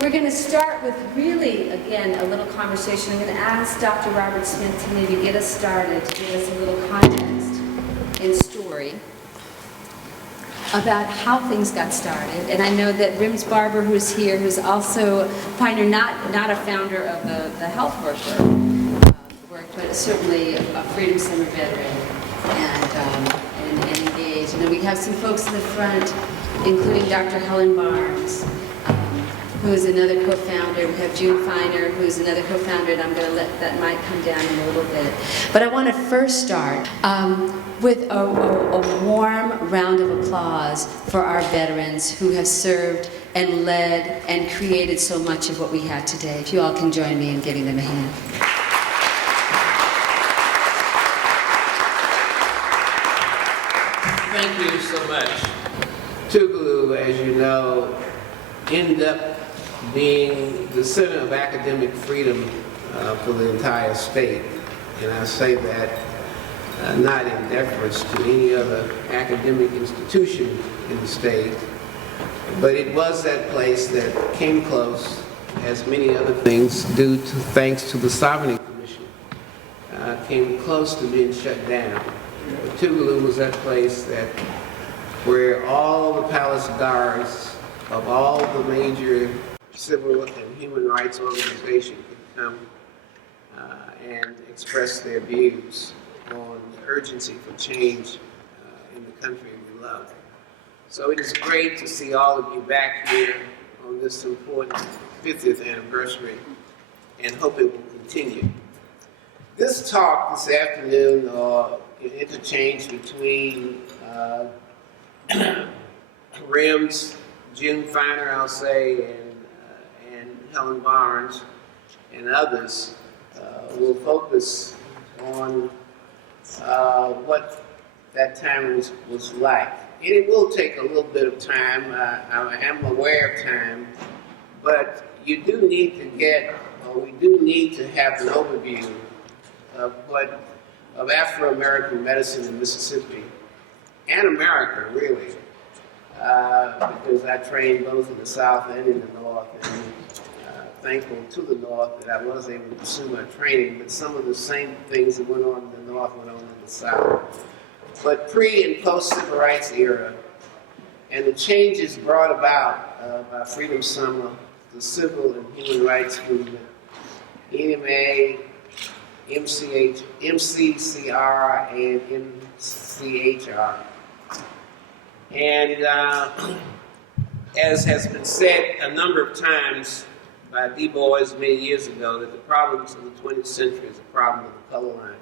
We're going to start with really, again, a little conversation. I'm going to ask Dr. Robert Smith to maybe get us started, to give us a little context and story about how things got started. And I know that Rims Barber, who's here, who's also a pioneer, not a founder of the health worker work, but certainly a Freedom Summer veteran and engaged. And then we have some folks in the front, including Dr. Helen Barnes, who is another co-founder. We have June Feiner, who is another co-founder, and I'm going to let that mic come down in a little bit. But I want to first start with a warm round of applause for our veterans who have served and led and created so much of what we have today. If you all can join me in giving them a hand. Thank you so much. Tougaloo, as you know, ended up being the center of academic freedom for the entire state. And I say that not in deference to any other academic institution in the state, but it was that place that came close, as many other things do, thanks to the Sovereignty Commission, came close to being shut down. But Tougaloo was that place where all the palace guards of all the major civil and human rights organizations could come and express their views on the urgency for change in the country we love. So it is great to see all of you back here on this important 50th anniversary, and hope it will continue. This talk this afternoon, an interchange between Rims, June Feiner, I'll say, and Helen Barnes, and others, will focus on what that time was like. And it will take a little bit of time. I am aware of time, but you do need to we do need to have an overview of Afro-American medicine in Mississippi, and America, really, because I trained both in the South and in the North, and thankful to the North that I was able to pursue my training, but some of the same things that went on in the North went on in the South. But pre- and post-civil rights era, and the changes brought about by Freedom Summer, the civil and human rights movement, NMA, MCCR, and MCHR. And as has been said a number of times by Du Bois many years ago, that the problems of the 20th century is a problem of the color line.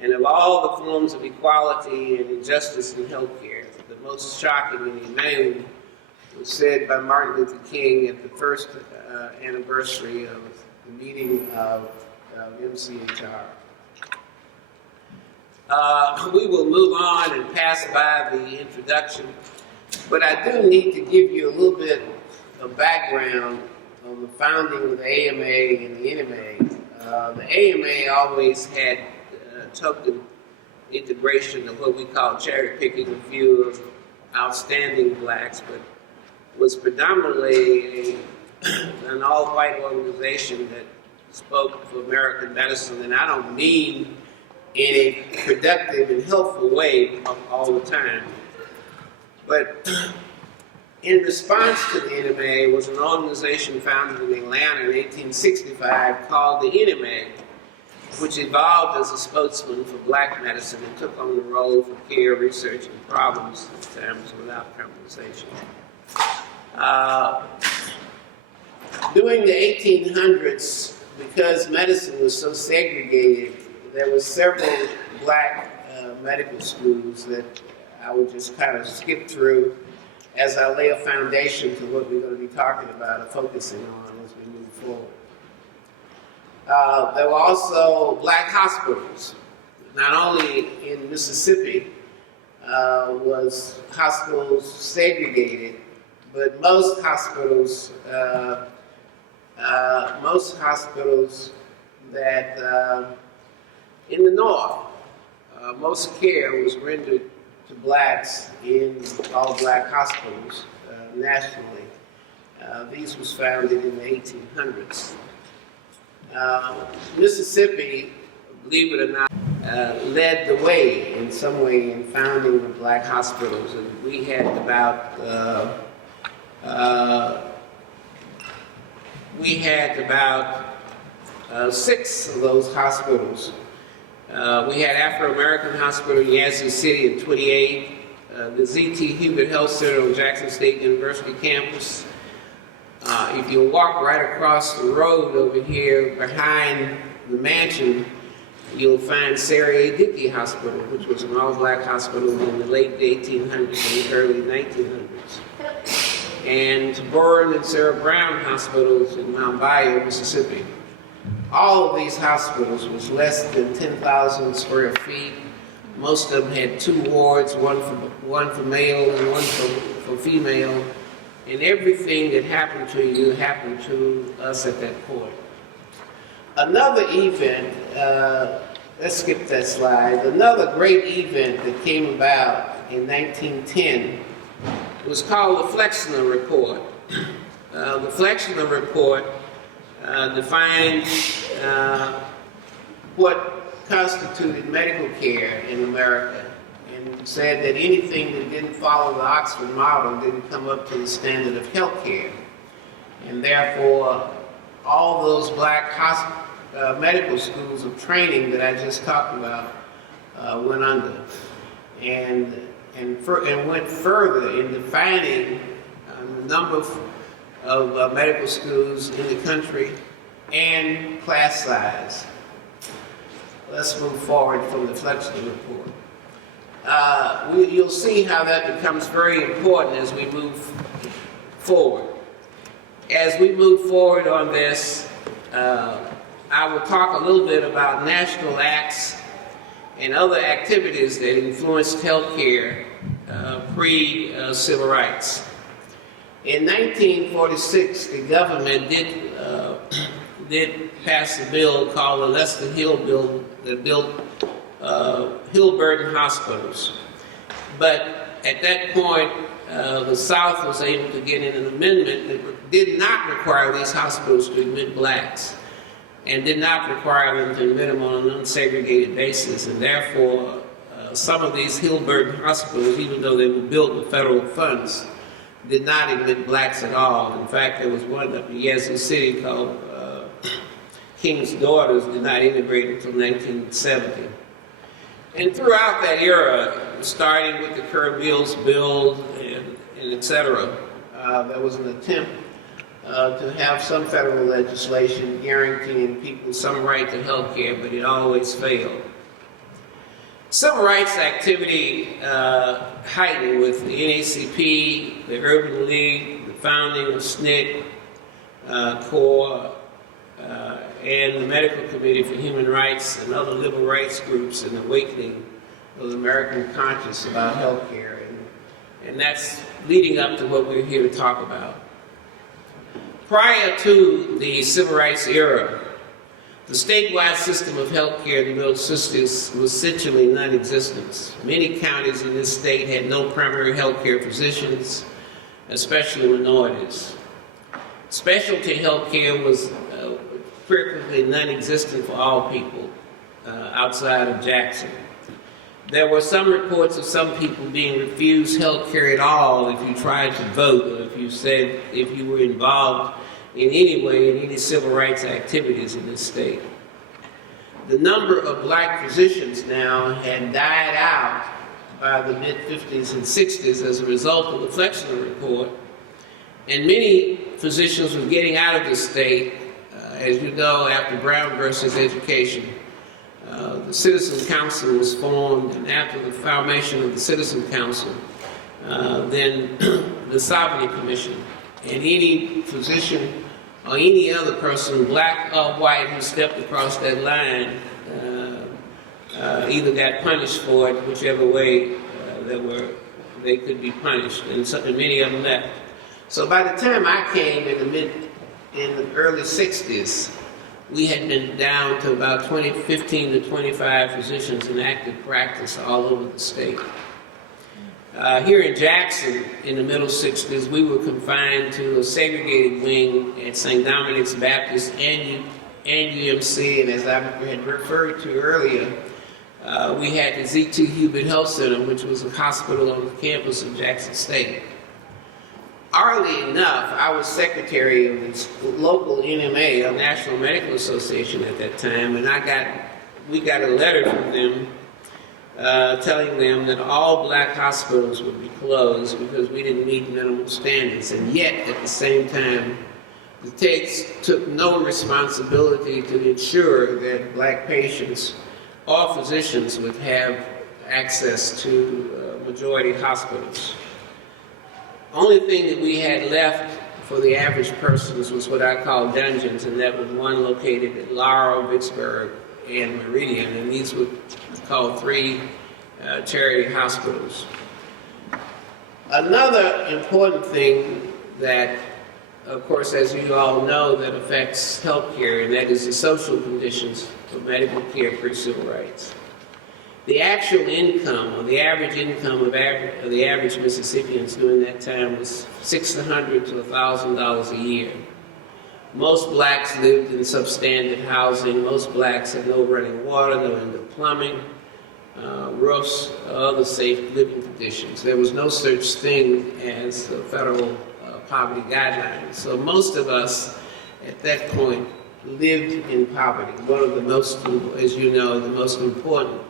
And of all the forms of equality and injustice in healthcare, the most shocking and inhumane was said by Martin Luther King at the first anniversary of the meeting of MCHR. We will move on and pass by the introduction, but I do need to give you a little bit of background on the founding of the AMA and the NMA. The AMA always had token integration of what we call cherry picking a few of outstanding blacks, but was predominantly an all-white organization that spoke for American medicine, and I don't mean in a productive and helpful way all the time. But in response to the NMA was an organization founded in Atlanta in 1865 called the NMA, which evolved as a spokesman for black medicine and took on the role for care, research, and problems sometimes without compensation. During the 1800s, because medicine was so segregated, there were several black medical schools that I would just kind of skip through as I lay a foundation to what we're going to be talking about or focusing on as we move forward. There were also black hospitals. Not only in Mississippi was hospitals segregated, but most hospitals that in the North, most care was rendered to blacks in all black hospitals nationally. These was founded in the 1800s. Mississippi, believe it or not, led the way in some way in founding the black hospitals, and we had about 6 of those hospitals. We had Afro-American Hospital in Yazoo City in 28, the Z.T. Hubert Health Center on Jackson State University campus. If you walk right across the road over here behind the mansion, you'll find Sarah A. Dickey Hospital, which was an all-black hospital in the late 1800s and the early 1900s. And Boren and Sarah Brown hospitals in Mount Bayou, Mississippi. All of these hospitals was less than 10,000 square feet. Most of them had 2 wards, one for male and one for female. And everything that happened to you happened to us at that point. Another event, let's skip that slide. Another great event that came about in 1910 was called the Flexner Report. The Flexner Report defined what constituted medical care in America, and said that anything that didn't follow the Oxford model didn't come up to the standard of health care. And therefore, all those black medical schools of training that I just talked about went under. And went further in defining the number of medical schools in the country and class size. Let's move forward from the Flexner Report. You'll see how that becomes very important as we move forward. As we move forward on this, I will talk a little bit about national acts and other activities that influenced healthcare pre-civil rights. In 1946, the government did pass a bill called the Lester Hill Bill that built Hill Burton hospitals. But at that point, the South was able to get in an amendment that did not require these hospitals to admit blacks, and did not require them to admit them on an unsegregated basis. And therefore, some of these Hill Burton hospitals, even though they were built with federal funds, did not admit blacks at all. In fact, there was one up in Yazoo City called King's Daughters, did not integrate until 1970. And throughout that era, starting with the Kerr Mills Bill and et cetera, there was an attempt to have some federal legislation guaranteeing people some right to health care, but it always failed. Civil rights activity heightened with the NAACP, the Urban League, the founding of SNCC, CORE, and the Medical Committee for Human Rights and other liberal rights groups, and awakening of the American conscience about health care. And that's leading up to what we're here to talk about. Prior to the civil rights era, the statewide system of health care in the Middle Sisters was essentially non-existent. Many counties in this state had no primary health care physicians, especially minorities. Specialty health care was practically non-existent for all people outside of Jackson. There were some reports of some people being refused health care at all if you tried to vote, or if you were involved in any way in any civil rights activities in this state. The number of black physicians now had died out by the mid-50s and 60s as a result of the Flexner Report, and many physicians were getting out of the state. As you know, after Brown versus Education, the Citizen Council was formed, and after the formation of the Citizen Council, then the Sovereignty Commission. And any physician or any other person, black or white, who stepped across that line either got punished for it, whichever way they could be punished, and many of them left. So by the time I came in the early 60s, we had been down to about 15 to 25 physicians in active practice all over the state. Here in Jackson, in the middle 60s, we were confined to a segregated wing at St. Dominic's Baptist and UMC, and as I had referred to earlier, we had the Z2 Hubert Health Center, which was a hospital on the campus of Jackson State. Oddly enough, I was secretary of the local NMA, a National Medical Association at that time, and we got a letter from them telling them that all black hospitals would be closed because we didn't meet minimum standards. And yet, at the same time, the takes took no responsibility to ensure that black patients or physicians would have access to majority hospitals. Only thing that we had left for the average persons was what I call dungeons, and that was one located at Laurel, Vicksburg, and Meridian, and these were called 3 charity hospitals. Another important thing that, of course, as you all know, that affects healthcare, and that is the social conditions for medical care pre-civil rights. The actual income, or the average income of the average Mississippians during that time was $600 to $1,000 a year. Most blacks lived in substandard housing. Most blacks had no running water, no indoor plumbing, roofs, other safe living conditions. There was no such thing as federal poverty guidelines. So most of us at that point lived in poverty. One of the most, as you know, the most important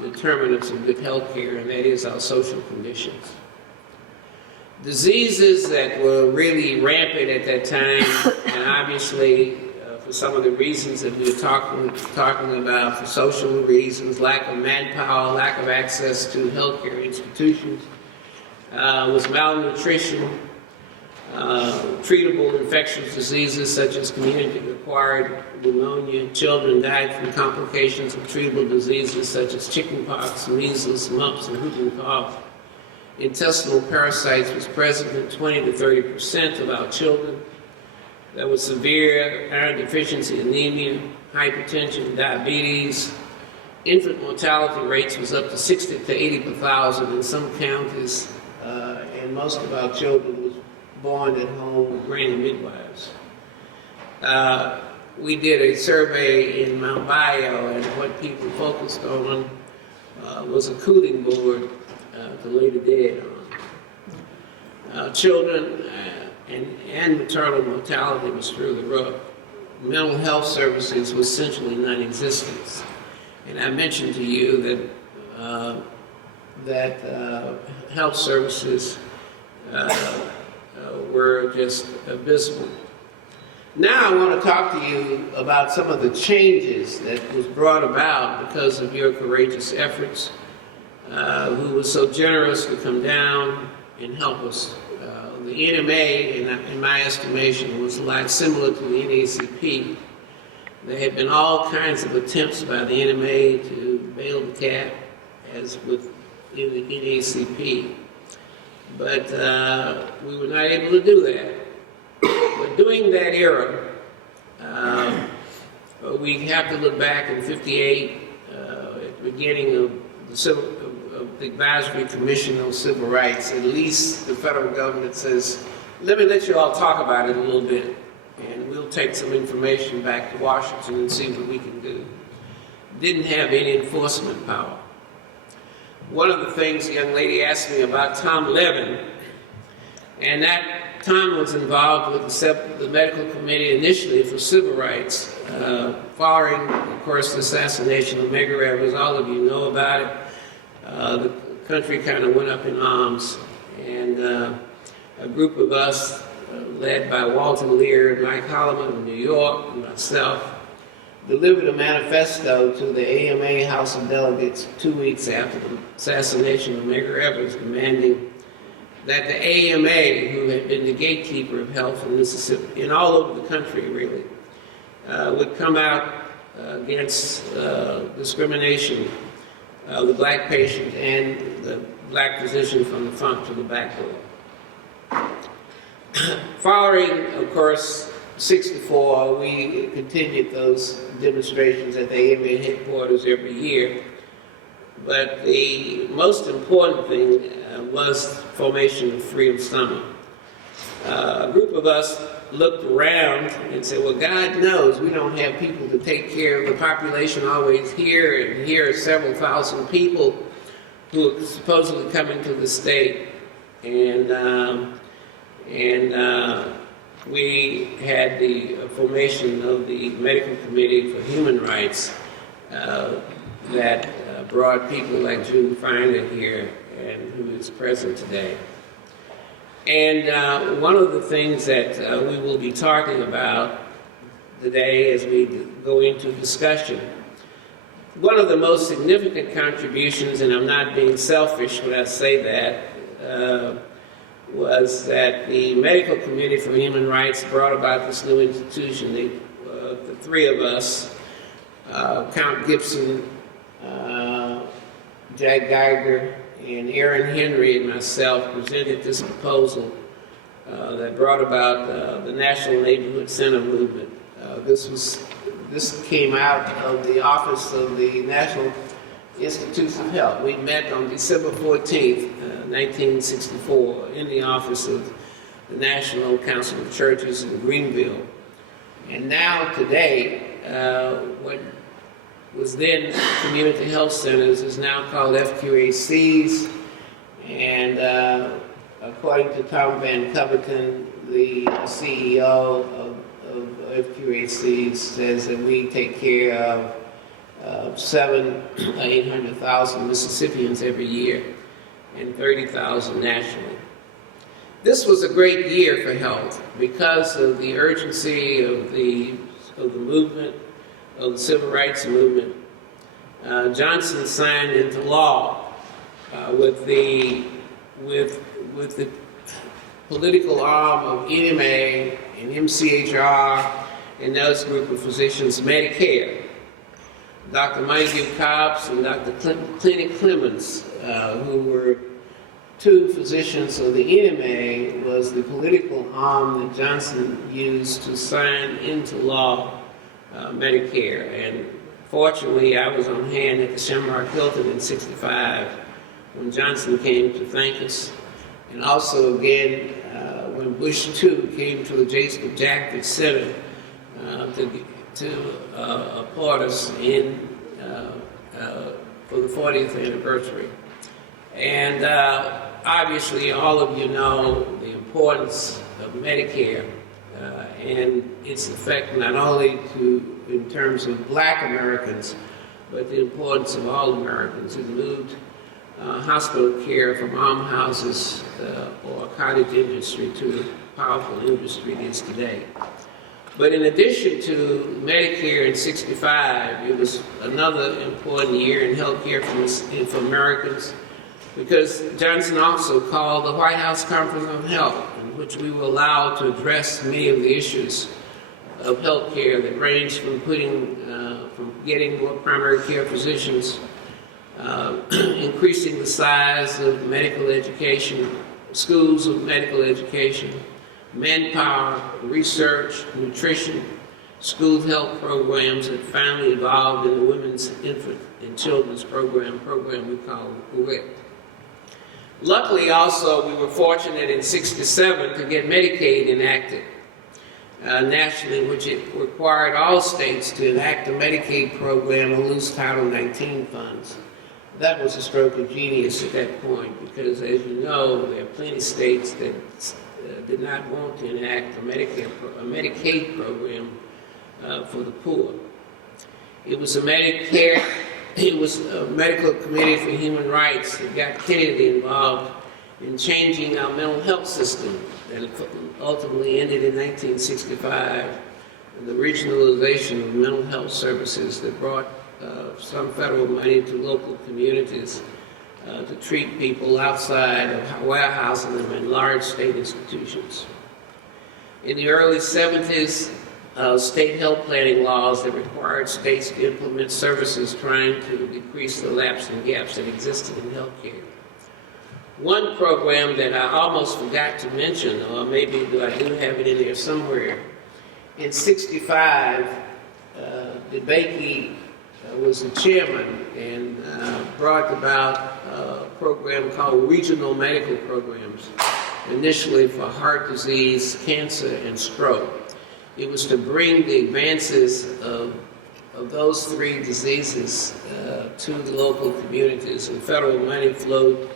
determinants of good health care, and that is our social conditions. Diseases that were really rampant at that time, and obviously for some of the reasons that we were talking about, for social reasons, lack of manpower, lack of access to healthcare institutions, was malnutrition, treatable infectious diseases such as community-acquired pneumonia. Children died from complications of treatable diseases such as chickenpox, measles, mumps, and whooping cough. Intestinal parasites was present in 20 to 30% of our children. There was severe iron deficiency, anemia, hypertension, diabetes. Infant mortality rates was up to 60 to 80 per thousand in some counties, and most of our children was born at home with granny midwives. We did a survey in Mount Bio, and what people focused on was a cooling board to lay the dead on. Children and maternal mortality was through the roof. Mental health services was essentially non-existent. And I mentioned to you that health services were just abysmal. Now I want to talk to you about some of the changes that was brought about because of your courageous efforts, who was so generous to come down and help us. The NMA, in my estimation, was a lot similar to the NAACP. There had been all kinds of attempts by the NMA to bail the cat, as with the NAACP. But we were not able to do that. But during that era, we have to look back in '58, at the beginning of the Advisory Commission on Civil Rights. At least the federal government says, let me let you all talk about it a little bit, and we'll take some information back to Washington and see what we can do. Didn't have any enforcement power. One of the things the young lady asked me about Tom Levin, and that Tom was involved with the medical committee initially for civil rights, following, of course, the assassination of Medgar Evers. All of you know about it. The country kind of went up in arms, and a group of us, led by Walter Lear, Mike Holloman of New York, and myself, delivered a manifesto to the AMA House of Delegates 2 weeks after the assassination of Medgar Evers, demanding that the AMA, who had been the gatekeeper of health in Mississippi and all over the country really, would come out against discrimination of the black patient and the black physician from the front to the back door. Following, of course, '64, we continued those demonstrations at the AMA headquarters every year. But the most important thing was formation of Freedom Summer. A group of us looked around and said, well, God knows we don't have people to take care of the population always here, and here are several thousand people who are supposedly coming to the state. And we had the formation of the Medical Committee for Human Rights that brought people like Julie Feiner here, and who is present today. And one of the things that we will be talking about today as we go into discussion, one of the most significant contributions, and I'm not being selfish when I say that, was that the Medical Committee for Human Rights brought about this new institution. The three of us, Count Gibson, Jack Geiger, and Aaron Henry and myself presented this proposal that brought about the National Neighborhood Center movement. This came out of the office of the National Institutes of Health. We met on December 14th, 1964, in the office of the National Council of Churches in Greenville. And now today, what was then Community Health Centers is now called FQHCs, and according to Tom Van Coverton, the CEO of FQHCs, says that we take care of 700,000 or 800,000 Mississippians every year, and 30,000 nationally. This was a great year for health because of the urgency of the movement, of the civil rights movement. Johnson signed into law with the political arm of NMA and MCHR and those group of physicians, Medicare. Dr. Montague Cobbs and Dr. Clinton Clemens, who were two physicians of the NMA, was the political arm that Johnson used to sign into law Medicare. And fortunately, I was on hand at the Shamrock Hilton in '65 when Johnson came to thank us, and also again when Bush II came to the Jacob Javits Center to applaud us for the 40th anniversary. And obviously, all of you know the importance of Medicare and its effect not only in terms of Black Americans, but the importance of all Americans. It moved hospital care from almhouses or cottage industry to the powerful industry it is today. But in addition to Medicare in '65, it was another important year in healthcare for Americans, because Johnson also called the White House Conference on Health, in which we were allowed to address many of the issues of healthcare that range from getting more primary care physicians, increasing the size of medical education, schools of medical education, manpower, research, nutrition, school health programs that finally evolved in the Women's, Infant, and Children's program we call WIC. Luckily, also, we were fortunate in '67 to get Medicaid enacted nationally, which it required all states to enact a Medicaid program and lose Title 19 funds. That was a stroke of genius at that point, because as you know, there are plenty of states that did not want to enact a Medicaid program for the poor. It was a Medical Committee for Human Rights that got Kennedy involved in changing our mental health system, that ultimately ended in 1965, and the regionalization of mental health services that brought some federal money to local communities to treat people outside of warehousing them in large state institutions. In the early '70s, state health planning laws that required states to implement services trying to decrease the lapse and gaps that existed in healthcare. One program that I almost forgot to mention, or maybe I do have it in there somewhere, in '65, DeBakey was the chairman and brought about a program called Regional Medical Programs, initially for heart disease, cancer, and stroke. It was to bring the advances of those three diseases to the local communities, and federal money flowed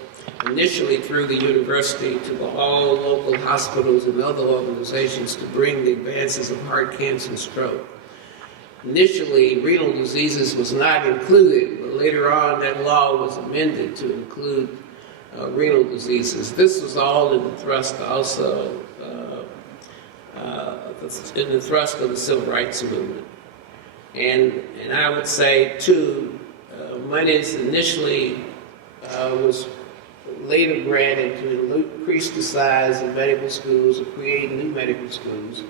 initially through the university to all local hospitals and other organizations to bring the advances of heart cancer and stroke. Initially, renal diseases was not included, but later on that law was amended to include renal diseases. This was all in the thrust also, in the thrust of the civil rights movement. And I would say, too, monies initially was later granted to increase the size of medical schools or create new medical schools.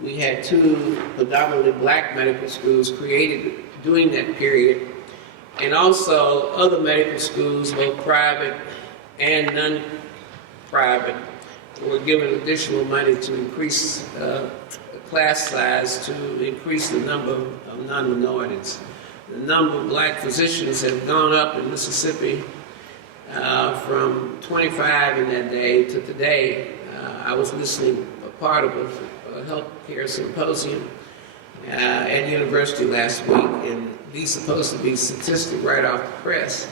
We had two predominantly black medical schools created during that period, and also other medical schools, both private and non-private, were given additional money to increase class size, to increase the number of non-minorities. The number of black physicians have gone up in Mississippi from 25 in that day to today. I was listening a part of a healthcare symposium at the university last week, and these supposed to be statistics right off the press.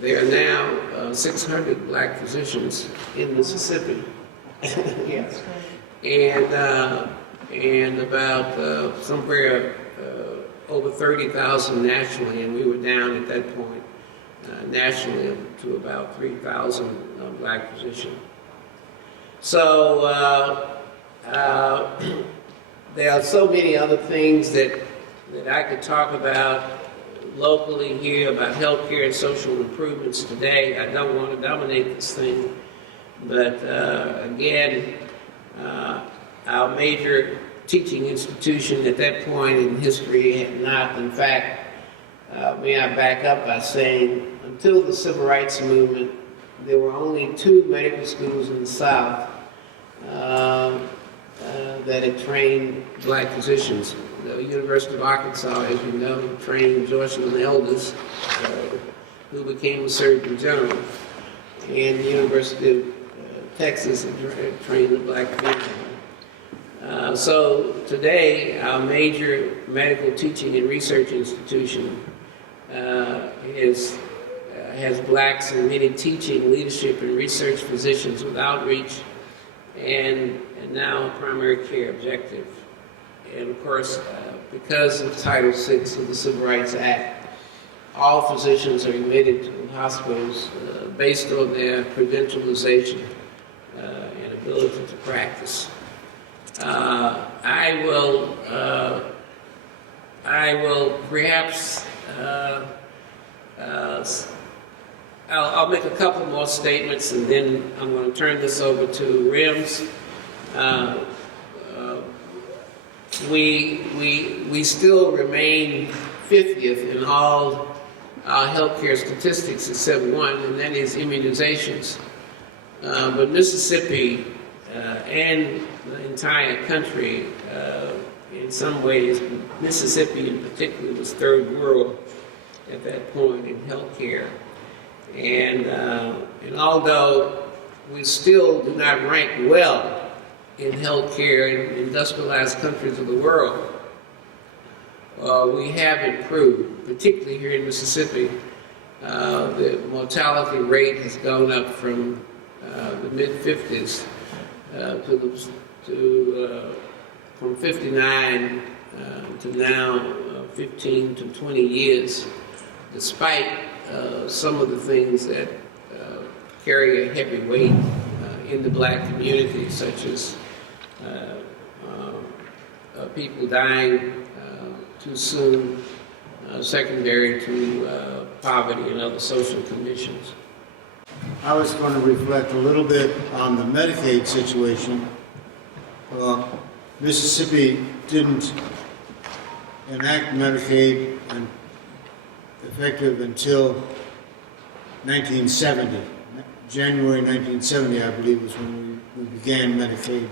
There are now 600 black physicians in Mississippi. Yes. And about somewhere over 30,000 nationally, and we were down at that point nationally to about 3,000 black physicians. So there are so many other things that I could talk about locally here about healthcare and social improvements today. I don't want to dominate this thing, but again, our major teaching institution at that point in history had not. In fact, may I back up by saying, until the civil rights movement, there were only two medical schools in the South that had trained black physicians. The University of Arkansas, as you know, trained Joshua Elders, who became a Surgeon General, and the University of Texas trained the black community. So today, our major medical teaching and research institution has blacks in many teaching, leadership, and research positions with outreach and now a primary care objective. And of course, because of Title VI of the Civil Rights Act, all physicians are admitted to hospitals based on their credentialization and ability to practice. I will perhaps, I'll make a couple more statements, and then I'm going to turn this over to RIMS. We still remain 50th in all our healthcare statistics except one, and that is immunizations. But Mississippi and the entire country, in some ways, Mississippi in particular was third world at that point in healthcare. And although we still do not rank well in healthcare in industrialized countries of the world, we have improved, particularly here in Mississippi. The mortality rate has gone up from the mid-50s from 59 to now 15 to 20 years, despite some of the things that carry a heavy weight in the black community, such as people dying too soon, secondary to poverty and other social conditions. I was going to reflect a little bit on the Medicaid situation. Mississippi didn't enact Medicaid effective until 1970. January 1970, I believe, was when we began Medicaid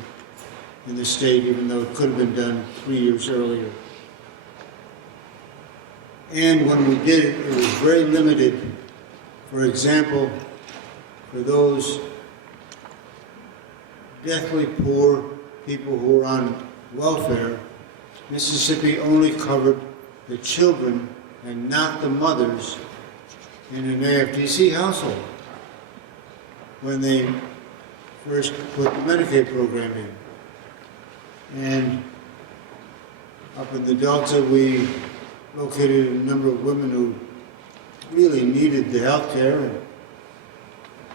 in the state, even though it could have been done 3 years earlier. And when we did it, it was very limited. For example, for those deathly poor people who were on welfare, Mississippi only covered the children and not the mothers in an AFDC household when they first put the Medicaid program in. And up in the Delta, we located a number of women who really needed the health care and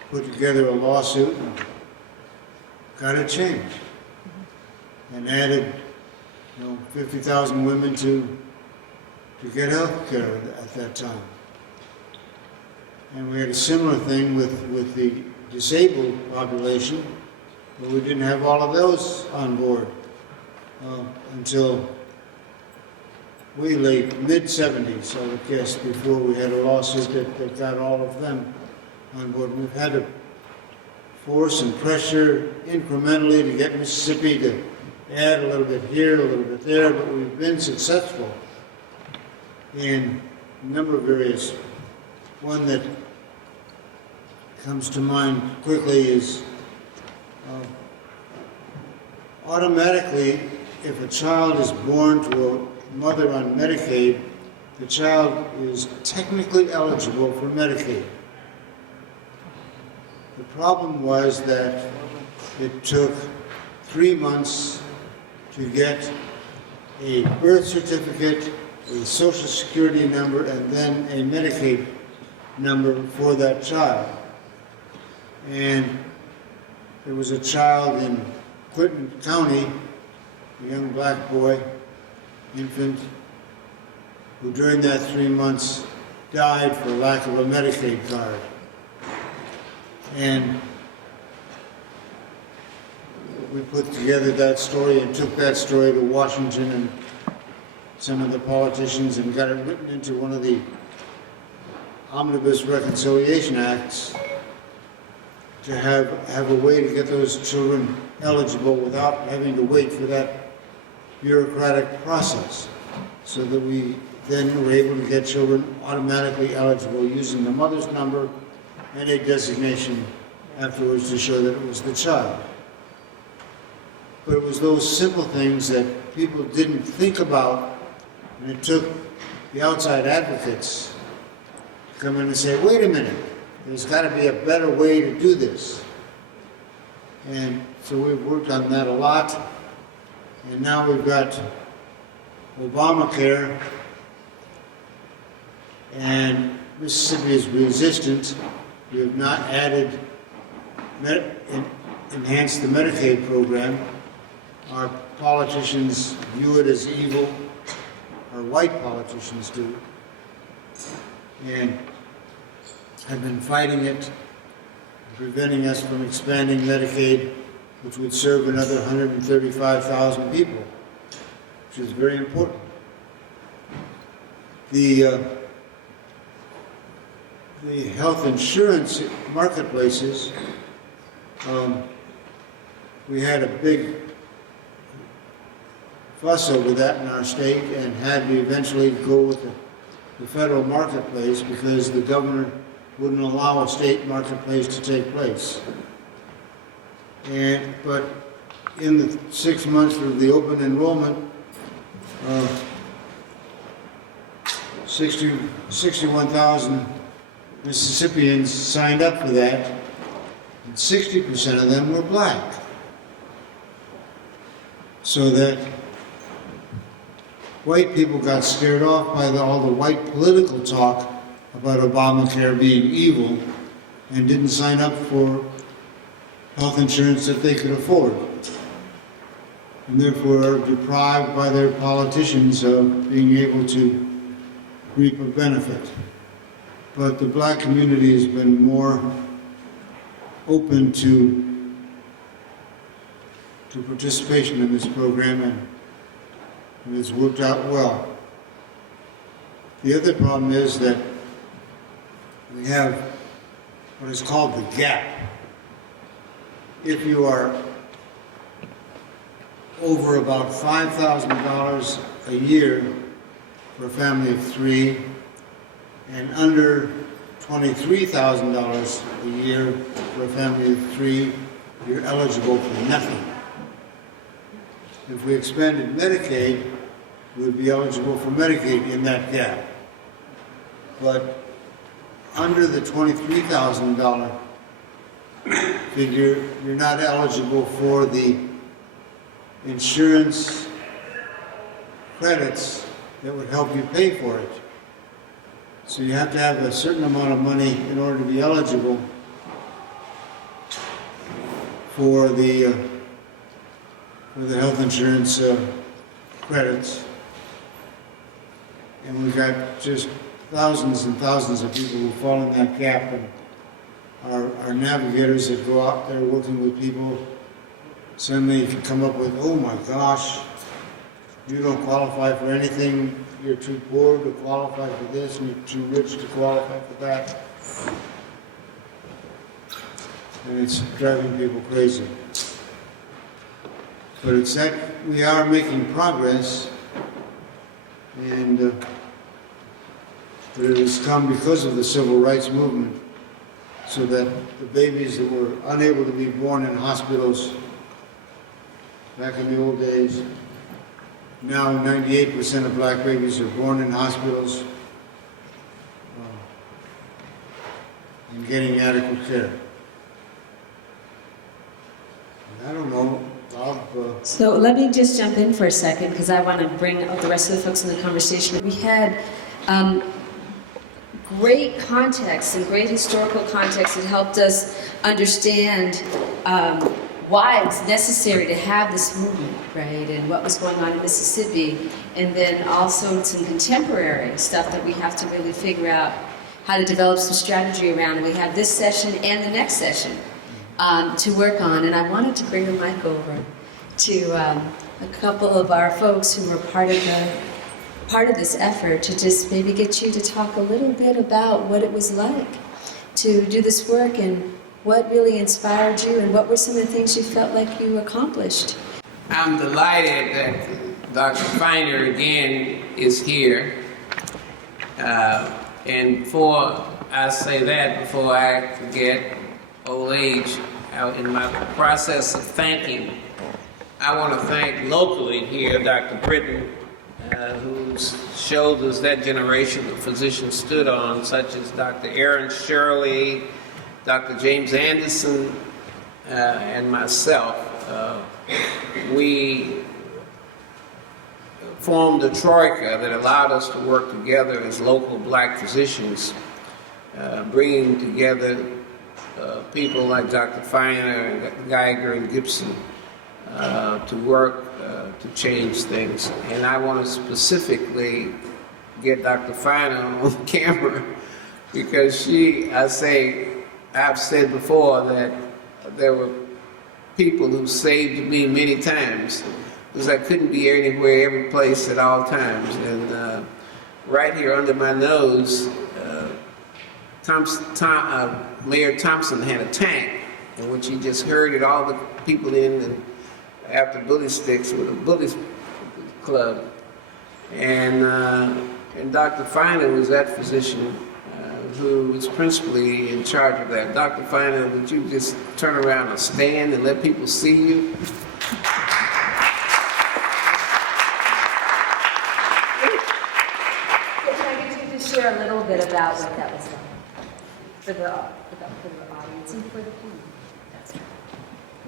put together a lawsuit and got it changed and added 50,000 women to get health care at that time. And we had a similar thing with the disabled population, but we didn't have all of those on board until way late, mid-70s, I would guess, before we had a lawsuit that got all of them on board. We've had to force and pressure incrementally to get Mississippi to add a little bit here, a little bit there, but we've been successful in a number of areas. One that comes to mind quickly is automatically, if a child is born to a mother on Medicaid, the child is technically eligible for Medicaid. The problem was that it took 3 months to get a birth certificate, a Social Security number, and then a Medicaid number for that child. And there was a child in Clinton County, a young black boy, infant, who during that 3 months died for lack of a Medicaid card. And we put together that story and took that story to Washington and some of the politicians and got it written into one of the Omnibus Reconciliation Acts to have a way to get those children eligible without having to wait for that bureaucratic process, so that we then were able to get children automatically eligible using the mother's number and a designation afterwards to show that it was the child. But it was those simple things that people didn't think about, and it took the outside advocates to come in and say, wait a minute, there's got to be a better way to do this. And so we've worked on that a lot, and now we've got Obamacare, and Mississippi is resistant. We have not added, enhanced the Medicaid program. Our politicians view it as evil. Our white politicians do. And have been fighting it, preventing us from expanding Medicaid, which would serve another 135,000 people, which is very important. The health insurance marketplaces, we had a big fuss over that in our state and had to eventually go with the federal marketplace because the governor wouldn't allow a state marketplace to take place. But in the 6 months of the open enrollment, 61,000 Mississippians signed up for that, and 60% of them were black. So that white people got scared off by all the white political talk about Obamacare being evil and didn't sign up for health insurance that they could afford, and therefore are deprived by their politicians of being able to reap a benefit. But the black community has been more open to participation in this program, and it's worked out well. The other problem is that we have what is called the gap. If you are over about $5,000 a year for a family of 3, and under $23,000 a year for a family of 3, you're eligible for nothing. If we expanded Medicaid, we would be eligible for Medicaid in that gap. But under the $23,000 figure, you're not eligible for the insurance credits that would help you pay for it. So you have to have a certain amount of money in order to be eligible for the health insurance credits. And we've got just thousands and thousands of people who fall in that gap, and our navigators that go out there working with people, suddenly if you come up with, oh my gosh, you don't qualify for anything, you're too poor to qualify for this, and you're too rich to qualify for that. And it's driving people crazy. But it's that we are making progress, and but it has come because of the civil rights movement, so that the babies that were unable to be born in hospitals back in the old days, now 98% of black babies are born in hospitals and getting adequate care. And I don't know, Bob. So let me just jump in for a second, because I want to bring the rest of the folks in the conversation. We had great context and great historical context that helped us understand why it's necessary to have this movement, right, and what was going on in Mississippi, and then also some contemporary stuff that we have to really figure out how to develop some strategy around. And we have this session and the next session to work on, and I wanted to bring the mic over to a couple of our folks who were part of this effort, to just maybe get you to talk a little bit about what it was like to do this work, and what really inspired you, and what were some of the things you felt like you accomplished. I'm delighted that Dr. Feiner again is here. And before I say that, before I forget old age, in my process of thanking, I want to thank locally here Dr. Britton, whose shoulders that generation of physicians stood on, such as Dr. Aaron Shirley, Dr. James Anderson, and myself. We formed a troika that allowed us to work together as local black physicians, bringing together people like Dr. Feiner, Geiger, and Gibson to work to change things. And I want to specifically get Dr. Feiner on camera, because I've said before that there were people who saved me many times, because I couldn't be anywhere, every place at all times. And right here under my nose, Mayor Thompson had a tank in which he just herded all the people in, and after bully sticks with a bully club. And Dr. Feiner was that physician who was principally in charge of that. Dr. Feiner, would you just turn around and stand and let people see you? Can I get you to share a little bit about what that was like for the audience and for the community?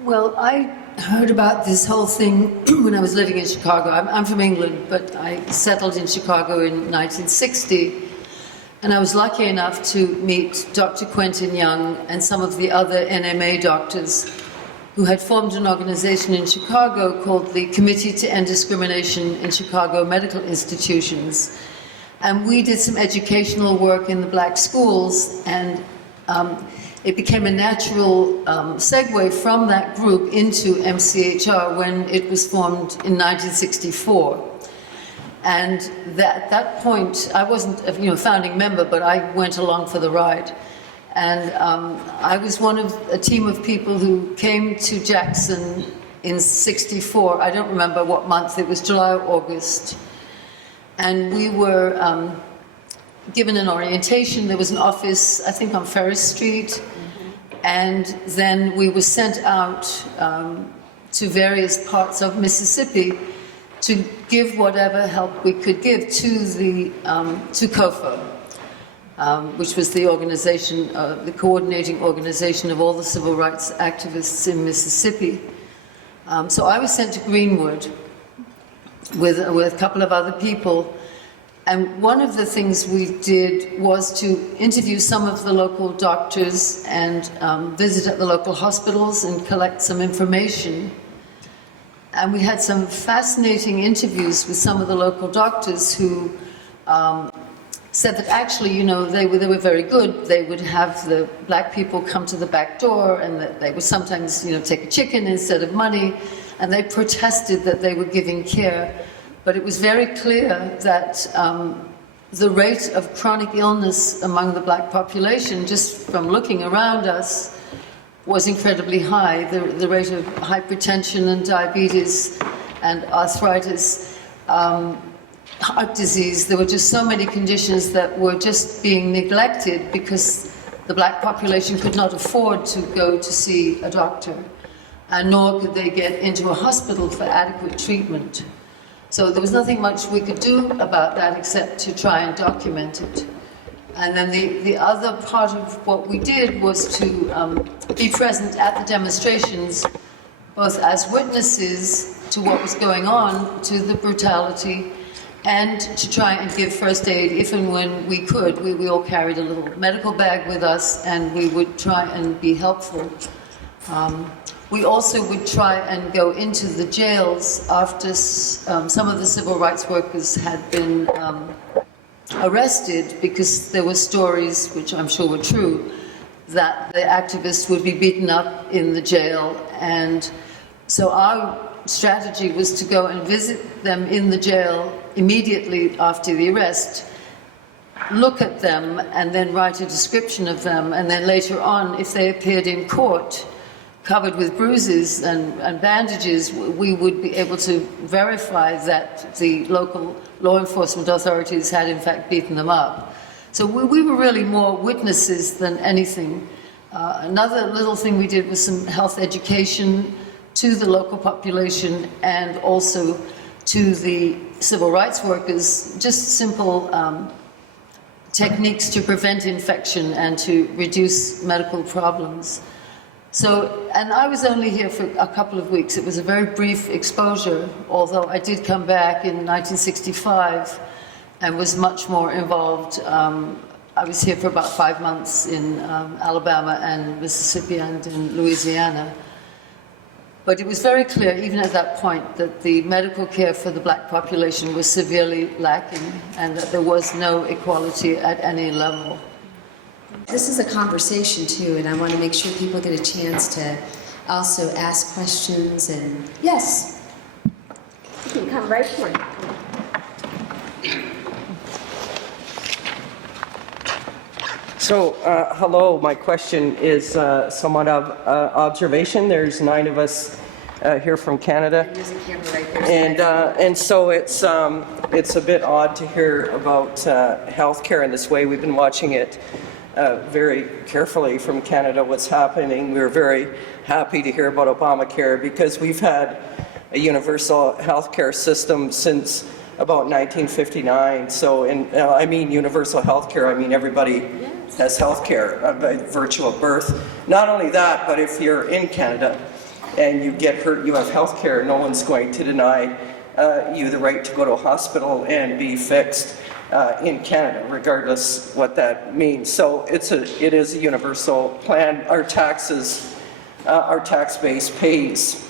Well, I heard about this whole thing when I was living in Chicago. I'm from England, but I settled in Chicago in 1960. And I was lucky enough to meet Dr. Quentin Young and some of the other NMA doctors who had formed an organization in Chicago called the Committee to End Discrimination in Chicago Medical Institutions. And we did some educational work in the black schools, and it became a natural segue from that group into MCHR when it was formed in 1964. And at that point, I wasn't a founding member, but I went along for the ride. And I was one of a team of people who came to Jackson in '64. I don't remember what month, it was July or August. And we were given an orientation. There was an office, I think, on Ferris Street. And then we were sent out to various parts of Mississippi to give whatever help we could give to COFO, which was the organization, the coordinating organization of all the civil rights activists in Mississippi. So I was sent to Greenwood with a couple of other people. And one of the things we did was to interview some of the local doctors and visit at the local hospitals and collect some information. And we had some fascinating interviews with some of the local doctors who said that actually, you know, they were very good. They would have the black people come to the back door, and that they would sometimes, you know, take a chicken instead of money, and they protested that they were giving care. But it was very clear that the rate of chronic illness among the black population, just from looking around us, was incredibly high. The rate of hypertension and diabetes and arthritis, heart disease, there were just so many conditions that were just being neglected because the black population could not afford to go to see a doctor, and nor could they get into a hospital for adequate treatment. So there was nothing much we could do about that except to try and document it. And then the other part of what we did was to be present at the demonstrations, both as witnesses to what was going on, to the brutality, and to try and give first aid if and when we could. We all carried a little medical bag with us, and we would try and be helpful. We also would try and go into the jails after some of the civil rights workers had been arrested, because there were stories, which I'm sure were true, that the activists would be beaten up in the jail. And so our strategy was to go and visit them in the jail immediately after the arrest, look at them, and then write a description of them. And then later on, if they appeared in court covered with bruises and bandages, we would be able to verify that the local law enforcement authorities had in fact beaten them up. So we were really more witnesses than anything. Another little thing we did was some health education to the local population and also to the civil rights workers, just simple techniques to prevent infection and to reduce medical problems. So, and I was only here for a couple of weeks. It was a very brief exposure, although I did come back in 1965 and was much more involved. I was here for about 5 months in Alabama and Mississippi and in Louisiana. But it was very clear, even at that point, that the medical care for the black population was severely lacking and that there was no equality at any level. This is a conversation too, and I want to make sure people get a chance to also ask questions. And yes, you can come right forward. So, hello, my question is somewhat of observation. There's 9 of us here from Canada. There's a camera right there. And so it's a bit odd to hear about healthcare in this way. We've been watching it very carefully from Canada, what's happening. We're very happy to hear about Obamacare because we've had a universal healthcare system since about 1959. So, I mean universal healthcare, I mean everybody has healthcare by virtue of birth. Not only that, but if you're in Canada and you get hurt, you have healthcare, no one's going to deny you the right to go to a hospital and be fixed in Canada, regardless what that means. So it is a universal plan. Our taxes, our tax base pays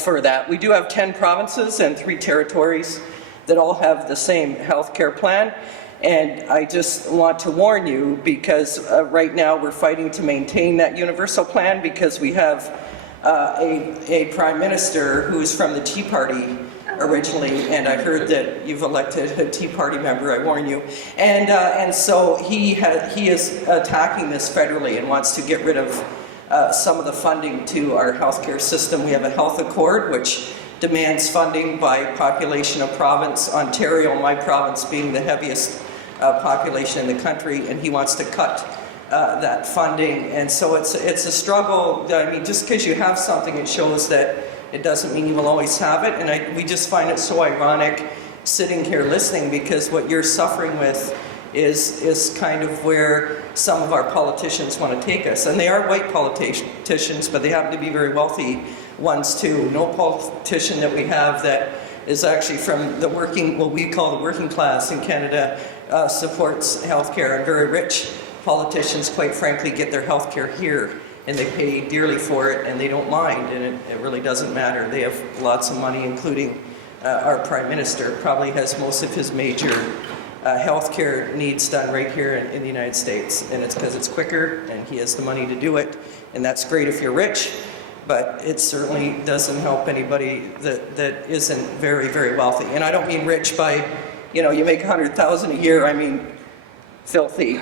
for that. We do have 10 provinces and 3 territories that all have the same health care plan. And I just want to warn you, because right now we're fighting to maintain that universal plan because we have a prime minister who's from the Tea Party originally, and I heard that you've elected a Tea Party member, I warn you. And so he is attacking this federally and wants to get rid of some of the funding to our healthcare system. We have a health accord, which demands funding by population of province, Ontario, my province, being the heaviest population in the country, and he wants to cut that funding. And so it's a struggle. I mean, just because you have something, it shows that it doesn't mean you will always have it. And we just find it so ironic sitting here listening, because what you're suffering with is kind of where some of our politicians want to take us. And they are white politicians, but they happen to be very wealthy ones too. No politician that we have that is actually from the working, what we call the working class in Canada, supports healthcare. And very rich politicians, quite frankly, get their healthcare here, and they pay dearly for it, and they don't mind, and it really doesn't matter. They have lots of money, including our Prime Minister probably has most of his major healthcare needs done right here in the United States, and it's because it's quicker, and he has the money to do it, and that's great if you're rich, but it certainly doesn't help anybody that isn't very, very wealthy. And I don't mean rich by, you know, you make $100,000 a year. I mean filthy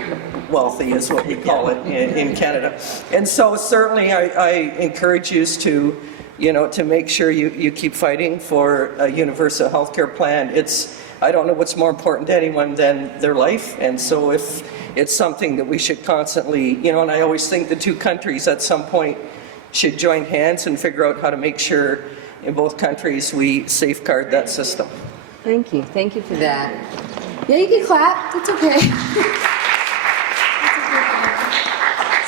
wealthy is what we call it in Canada. And so certainly I encourage you to, you know, to make sure you keep fighting for a universal healthcare plan. I don't know what's more important to anyone than their life. And so if it's something that we should constantly, you know, and I always think the two countries at some point should join hands and figure out how to make sure in both countries we safeguard that system. Thank you for that. Yeah, you can clap, that's okay.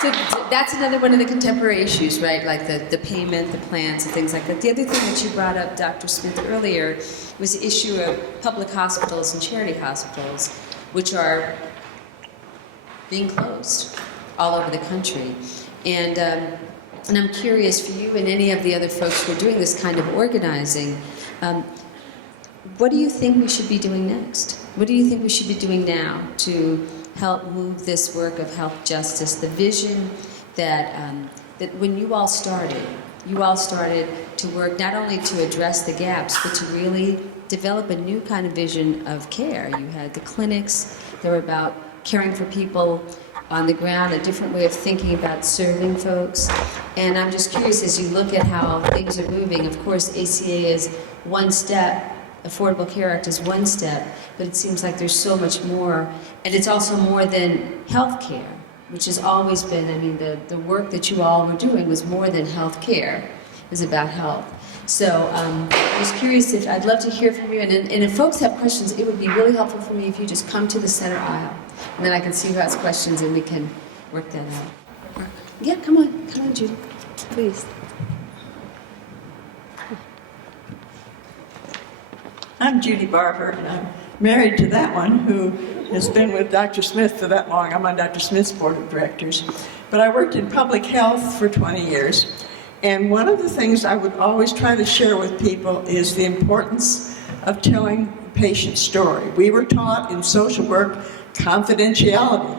So that's another one of the contemporary issues, right? Like the payment, the plans, and things like that. The other thing that you brought up, Dr. Smith, earlier was the issue of public hospitals and charity hospitals, which are being closed all over the country. And I'm curious for you and any of the other folks who are doing this kind of organizing, what do you think we should be doing next? What do you think we should be doing now to help move this work of health justice, the vision that when you all started to work not only to address the gaps, but to really develop a new kind of vision of care. You had the clinics that were about caring for people on the ground, a different way of thinking about serving folks. And I'm just curious, as you look at how things are moving, of course, ACA is one step, Affordable Care Act is one step, but it seems like there's so much more, and it's also more than health care, which has always been, I mean, the work that you all were doing was more than health care, it was about health. So I was curious, I'd love to hear from you, and if folks have questions, it would be really helpful for me if you just come to the center aisle, and then I can see who has questions and we can work that out. Yeah, come on, Judy, please. I'm Judy Barber, and I'm married to that one who has been with Dr. Smith for that long. I'm on Dr. Smith's board of directors. But I worked in public health for 20 years. And one of the things I would always try to share with people is the importance of telling the patient's story. We were taught in social work confidentiality.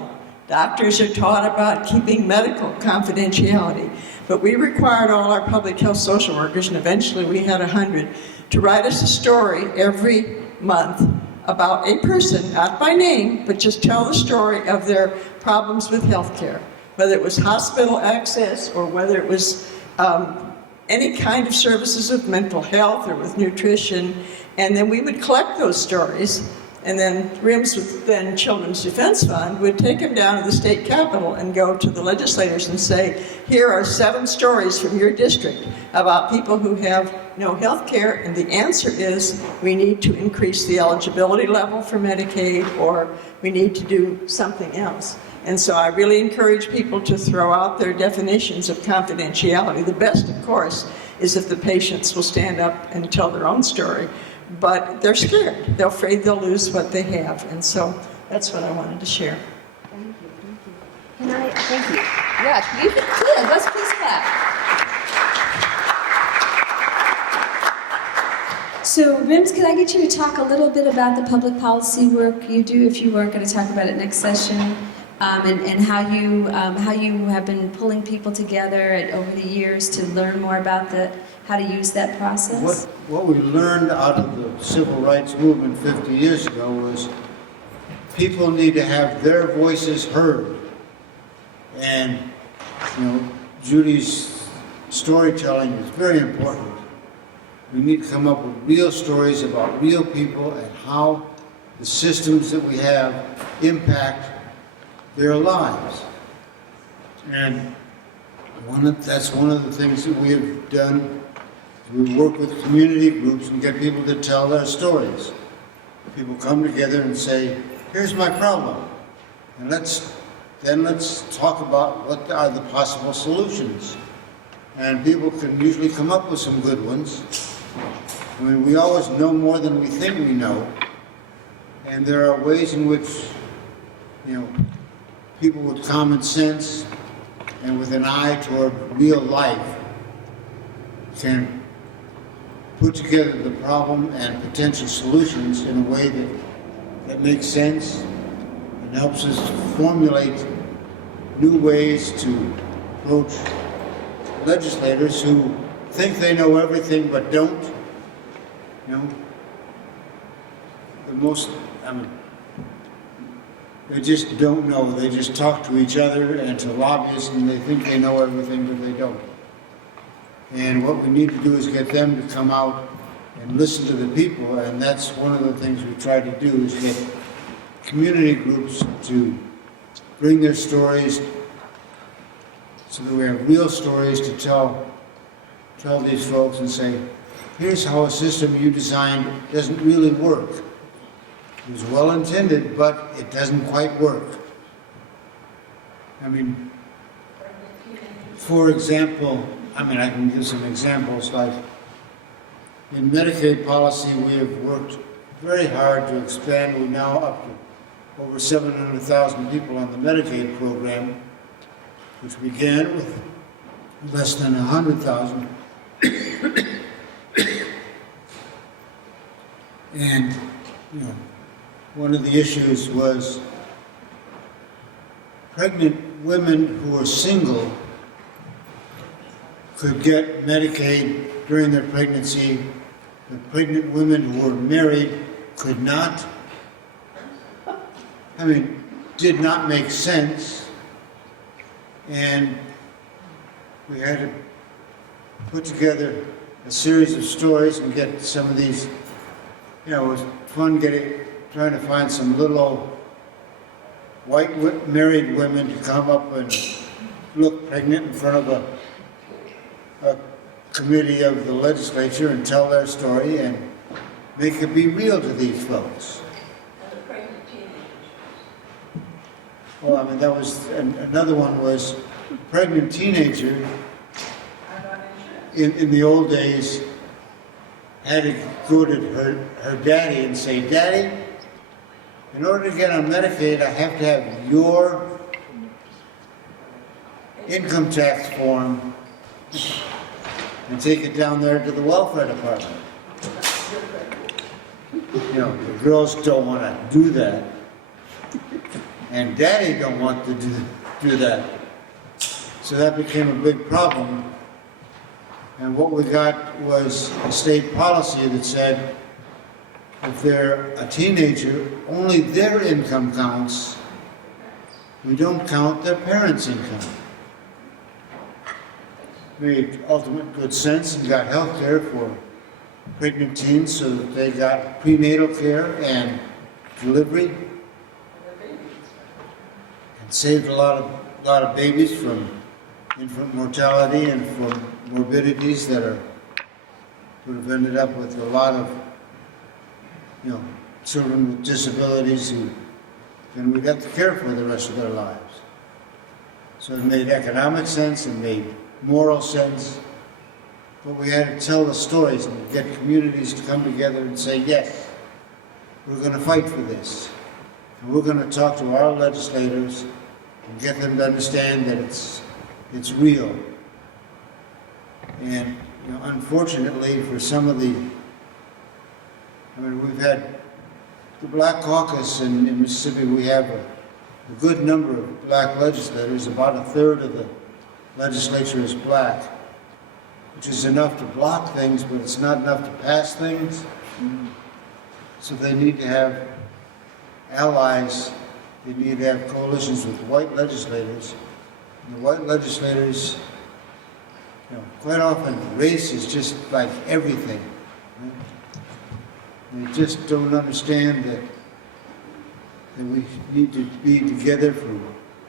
Doctors are taught about keeping medical confidentiality. But we required all our public health social workers, and eventually we had 100, to write us a story every month about a person, not by name, but just tell the story of their problems with healthcare, whether it was hospital access or whether it was any kind of services of mental health or with nutrition. And then we would collect those stories, and then RIMS, then Children's Defense Fund, would take them down to the state capitol and go to the legislators and say, here are 7 stories from your district about people who have no health care, and the answer is we need to increase the eligibility level for Medicaid, or we need to do something else. And so I really encourage people to throw out their definitions of confidentiality. The best, of course, is if the patients will stand up and tell their own story. But they're scared. They're afraid they'll lose what they have. And so that's what I wanted to share. Thank you. Thank you. Yeah, you can clap. Let's please clap. So, Rims, could I get you to talk a little bit about the public policy work you do, if you weren't going to talk about it next session, and how you have been pulling people together over the years to learn more about how to use that process? What we learned out of the civil rights movement 50 years ago was people need to have their voices heard. And, you know, Judy's storytelling is very important. We need to come up with real stories about real people and how the systems that we have impact their lives. And that's one of the things that we have done. We work with community groups and get people to tell their stories. People come together and say, here's my problem. And let's talk about what are the possible solutions. And people can usually come up with some good ones. I mean, we always know more than we think we know. And there are ways in which, people with common sense and with an eye toward real life can put together the problem and potential solutions in a way that makes sense and helps us formulate new ways to approach legislators who think they know everything but don't. They just don't know. They just talk to each other and to lobbyists, and they think they know everything, but they don't. And what we need to do is get them to come out and listen to the people, and that's one of the things we try to do, is get community groups to bring their stories so that we have real stories to tell these folks and say, here's how a system you designed doesn't really work. It was well intended, but it doesn't quite work. I mean, for example, I can give some examples, like in Medicaid policy, we have worked very hard to expand. We're now up to over 700,000 people on the Medicaid program, which began with less than 100,000. And, one of the issues was pregnant women who were single could get Medicaid during their pregnancy. The pregnant women who were married could not. Did not make sense. And we had to put together a series of stories and get some of these, it was fun trying to find some little old white married women to come up and look pregnant in front of a committee of the legislature and tell their story and make it be real to these folks. Well, that was, another one was a pregnant teenager in the old days had to go to her daddy and say, Daddy, in order to get on Medicaid, I have to have your income tax form and take it down there to the welfare department. The girls don't want to do that. And Daddy don't want to do that. So that became a big problem. And what we got was a state policy that said, if they're a teenager, only their income counts. We don't count their parents' income. Made ultimate good sense and got health care for pregnant teens so that they got prenatal care and delivery. And saved a lot of babies from infant mortality and from morbidities that would have ended up with a lot of children with disabilities who then we got to care for the rest of their lives. So it made economic sense and made moral sense, but we had to tell the stories and get communities to come together and say, yes, we're going to fight for this. And we're going to talk to our legislators and get them to understand that it's real. And unfortunately for some of the, we've had the Black Caucus in Mississippi. We have a good number of black legislators. About a third of the legislature is black, which is enough to block things, but it's not enough to pass things. So they need to have allies. They need to have coalitions with white legislators. And the white legislators, quite often race is just like everything. They just don't understand that we need to be together for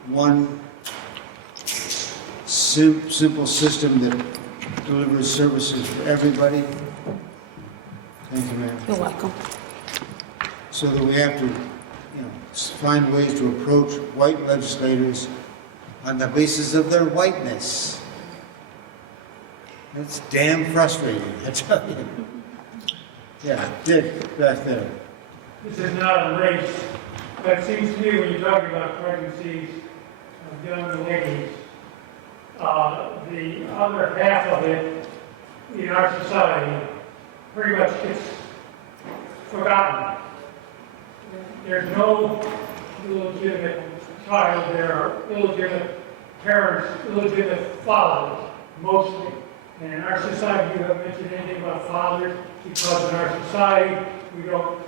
one simple system that delivers services for everybody. Thank you, ma'am. You're welcome. So that we have to, find ways to approach white legislators on the basis of their whiteness. It's damn frustrating, I tell you. Yeah, Dick, back there. This is not a race, but it seems to me when you're talking about pregnancies of young ladies, the other half of it in our society pretty much gets forgotten. There's no illegitimate child, there are illegitimate parents, illegitimate fathers, mostly. And in our society, you haven't mentioned anything about fathers, because in our society, we don't,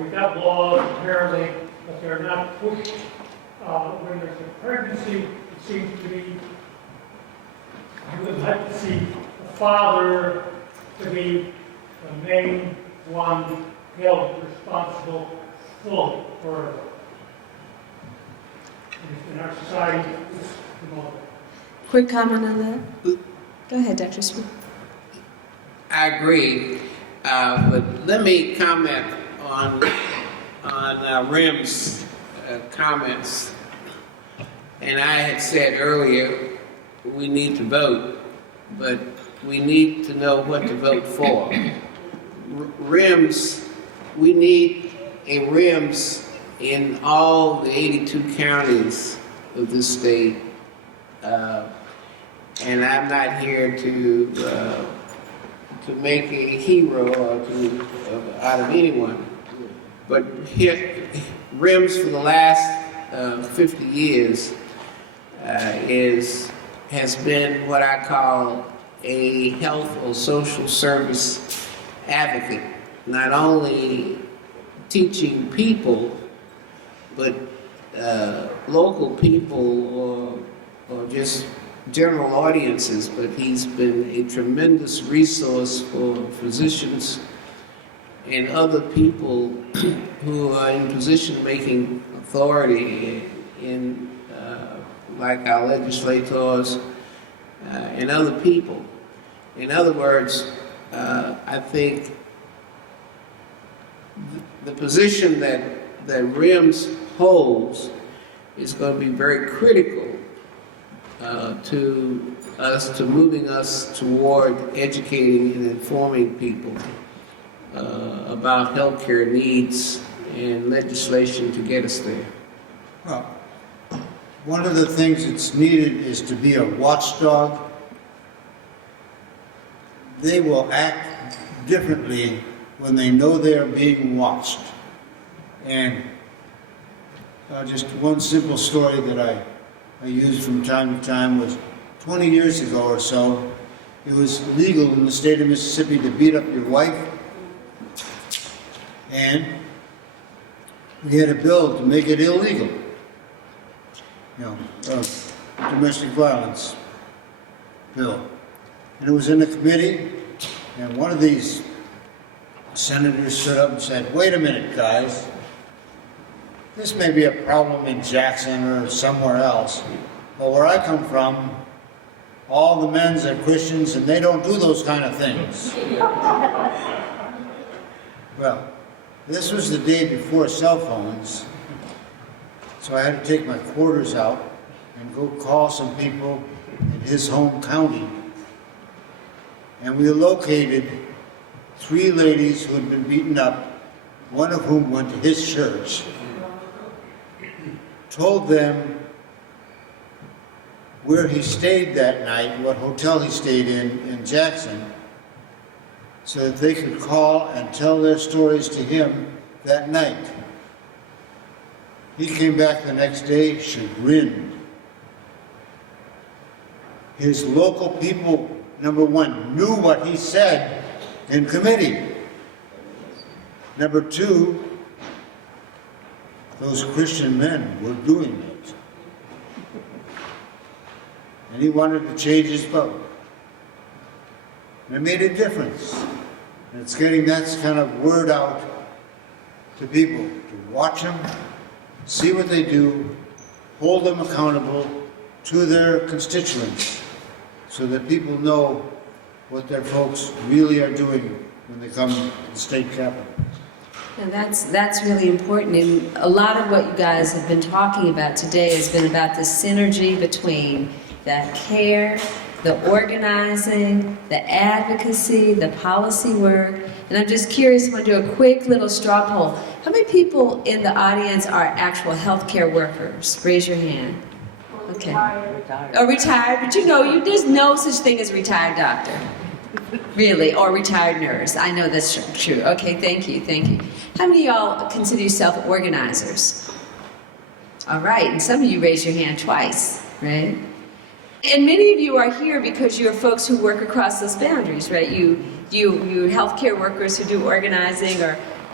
we've got laws apparently, but they're not pushed. When there's a pregnancy, it seems to me, you would like to see the father to be the main one held responsible fully for it. In our society, it's the mother. Quick comment on that? Go ahead, Dr. Smith. I agree, but let me comment on Rem's comments. And I had said earlier, we need to vote, but we need to know what to vote for. RIMS, we need a RIMS in all the 82 counties of this state. And I'm not here to make a hero out of anyone, but here, RIMS for the last 50 years has been what I call a health or social service advocate, not only teaching people, but local people or just general audiences, but he's been a tremendous resource for physicians and other people who are in position-making authority in like our legislators and other people. In other words, I think the position that RIMS holds is going to be very critical to moving us toward educating and informing people about healthcare needs and legislation to get us there. Well, one of the things that's needed is to be a watchdog. They will act differently when they know they are being watched. And just one simple story that I use from time to time was 20 years ago or so, it was legal in the state of Mississippi to beat up your wife. And we had a bill to make it illegal. Domestic violence bill. And it was in the committee, and one of these senators stood up and said, "Wait a minute, guys. This may be a problem in Jackson or somewhere else, but where I come from, all the men's are Christians and they don't do those kind of things." Well, this was the day before cell phones, so I had to take my quarters out and go call some people in his home county. And we located 3 ladies who had been beaten up, one of whom went to his church. Told them where he stayed that night, what hotel he stayed in Jackson, so that they could call and tell their stories to him that night. He came back the next day chagrined. His local people, number one, knew what he said in committee. Number 2, those Christian men were doing it. And he wanted to change his vote. And it made a difference. And it's getting that kind of word out to people, to watch them, see what they do, hold them accountable to their constituents, so that people know what their folks really are doing when they come to the state capitol. And that's really important. And a lot of what you guys have been talking about today has been about the synergy between the care, the organizing, the advocacy, the policy work. And I'm just curious, I want to do a quick little straw poll. How many people in the audience are actual healthcare workers? Raise your hand. Okay. Oh, retired, but there's no such thing as a retired doctor. Really, or retired nurse. I know that's true. Okay, thank you. How many of y'all consider yourself organizers? All right, and some of you raised your hand twice, right? And many of you are here because you're folks who work across those boundaries, right? You healthcare workers who do organizing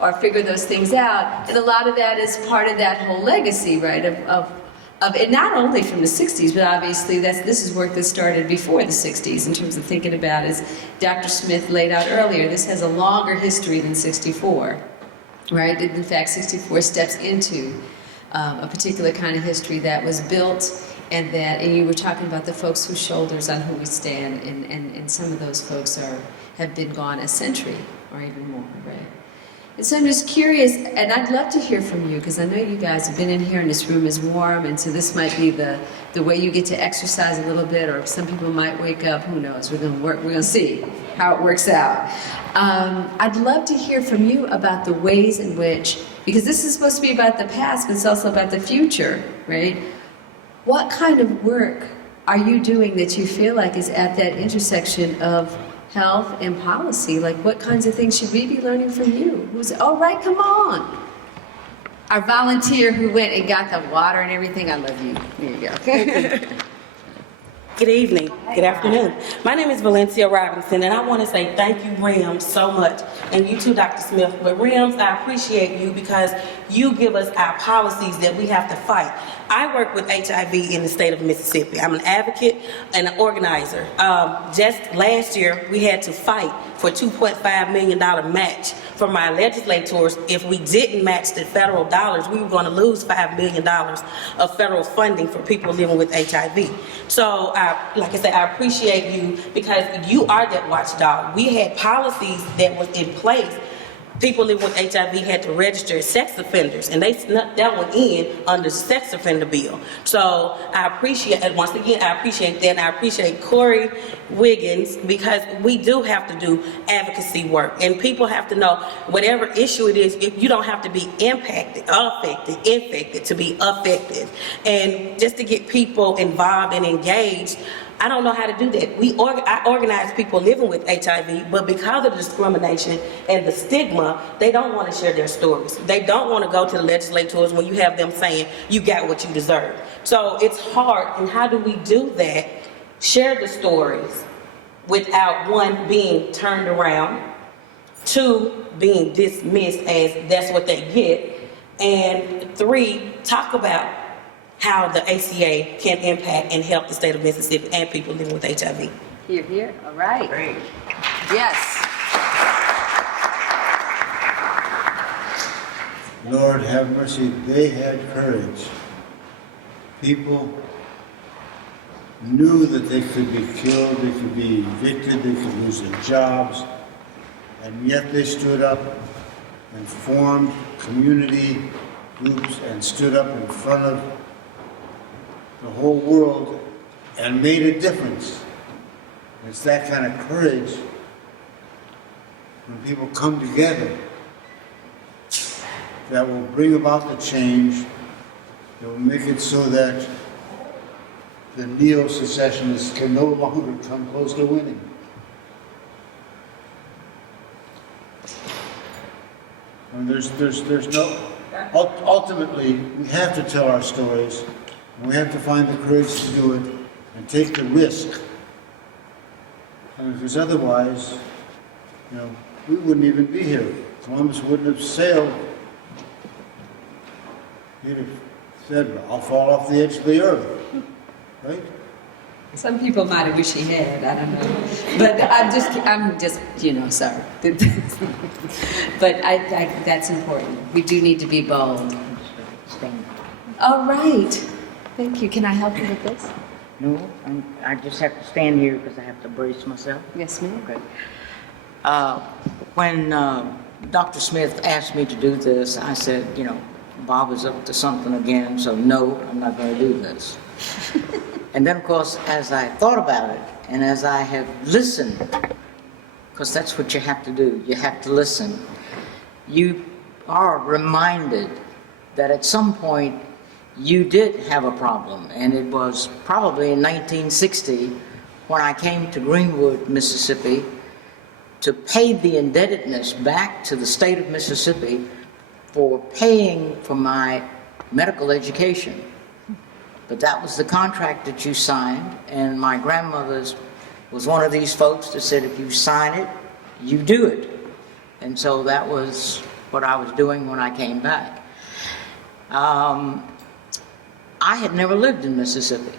or figure those things out. And a lot of that is part of that whole legacy, right? Of and not only from the 60s, but obviously this is work that started before the 60s in terms of thinking about, as Dr. Smith laid out earlier, this has a longer history than 64, right? In fact, 64 steps into a particular kind of history that was built, and you were talking about the folks whose shoulders on who we stand, and some of those folks have been gone a century or even more, right? And so I'm just curious, and I'd love to hear from you, because I know you guys have been in here and this room is warm, and so this might be the way you get to exercise a little bit, or some people might wake up, who knows, we're gonna see how it works out. I'd love to hear from you about the ways in which, because this is supposed to be about the past, but it's also about the future, right? What kind of work are you doing that you feel like is at that intersection of health and policy? Like, what kinds of things should we be learning from you? Oh, right, come on. Our volunteer who went and got the water and everything, I love you. There you go. Good evening. Good afternoon. My name is Valencia Robinson, and I want to say thank you, Rims, so much. And you too, Dr. Smith. But Rims, I appreciate you because you give us our policies that we have to fight. I work with HIV in the state of Mississippi. I'm an advocate and an organizer. Just last year, we had to fight for a $2.5 million match from our legislators. If we didn't match the federal dollars, we were going to lose $5 million of federal funding for people living with HIV. So, like I said, I appreciate you because you are that watchdog. We had policies that was in place. People living with HIV had to register as sex offenders, and they snuck that one in under the sex offender bill. So I appreciate, and once again, I appreciate that, and I appreciate Corey Wiggins, because we do have to do advocacy work, and people have to know whatever issue it is, if you don't have to be infected to be effective. And just to get people involved and engaged, I don't know how to do that. I organize people living with HIV, but because of the discrimination and the stigma, they don't want to share their stories. They don't want to go to the legislators when you have them saying, you got what you deserve. So it's hard, and how do we do that? Share the stories without, one, being turned around, two, being dismissed as that's what they get, and three, talk about how the ACA can impact and help the state of Mississippi and people living with HIV. Here, here, all right. Great. Yes. Lord have mercy, they had courage. People knew that they could be killed, they could be evicted, they could lose their jobs, and yet they stood up and formed community groups and stood up in front of the whole world and made a difference. It's that kind of courage when people come together that will bring about the change, that will make it so that the neo-secessionists can no longer come close to winning. And there's no, ultimately, we have to tell our stories. We have to find the courage to do it and take the risk. And because otherwise, we wouldn't even be here. Columbus wouldn't have sailed. He'd have said, I'll fall off the edge of the earth, right? Some people might have wished he had, I don't know. But I'm just, sorry. But that's important. We do need to be bold. All right. Thank you. Can I help you with this? No, I just have to stand here because I have to brace myself. Yes, ma'am. Okay. When Dr. Smith asked me to do this, I said, Bob is up to something again, so no, I'm not going to do this. And then, of course, as I thought about it, and as I have listened, because that's what you have to do, you have to listen, you are reminded that at some point you did have a problem, and it was probably in 1960 when I came to Greenwood, Mississippi, to pay the indebtedness back to the state of Mississippi for paying for my medical education. But that was the contract that you signed, and my grandmother's was one of these folks that said, if you sign it, you do it. And so that was what I was doing when I came back. I had never lived in Mississippi.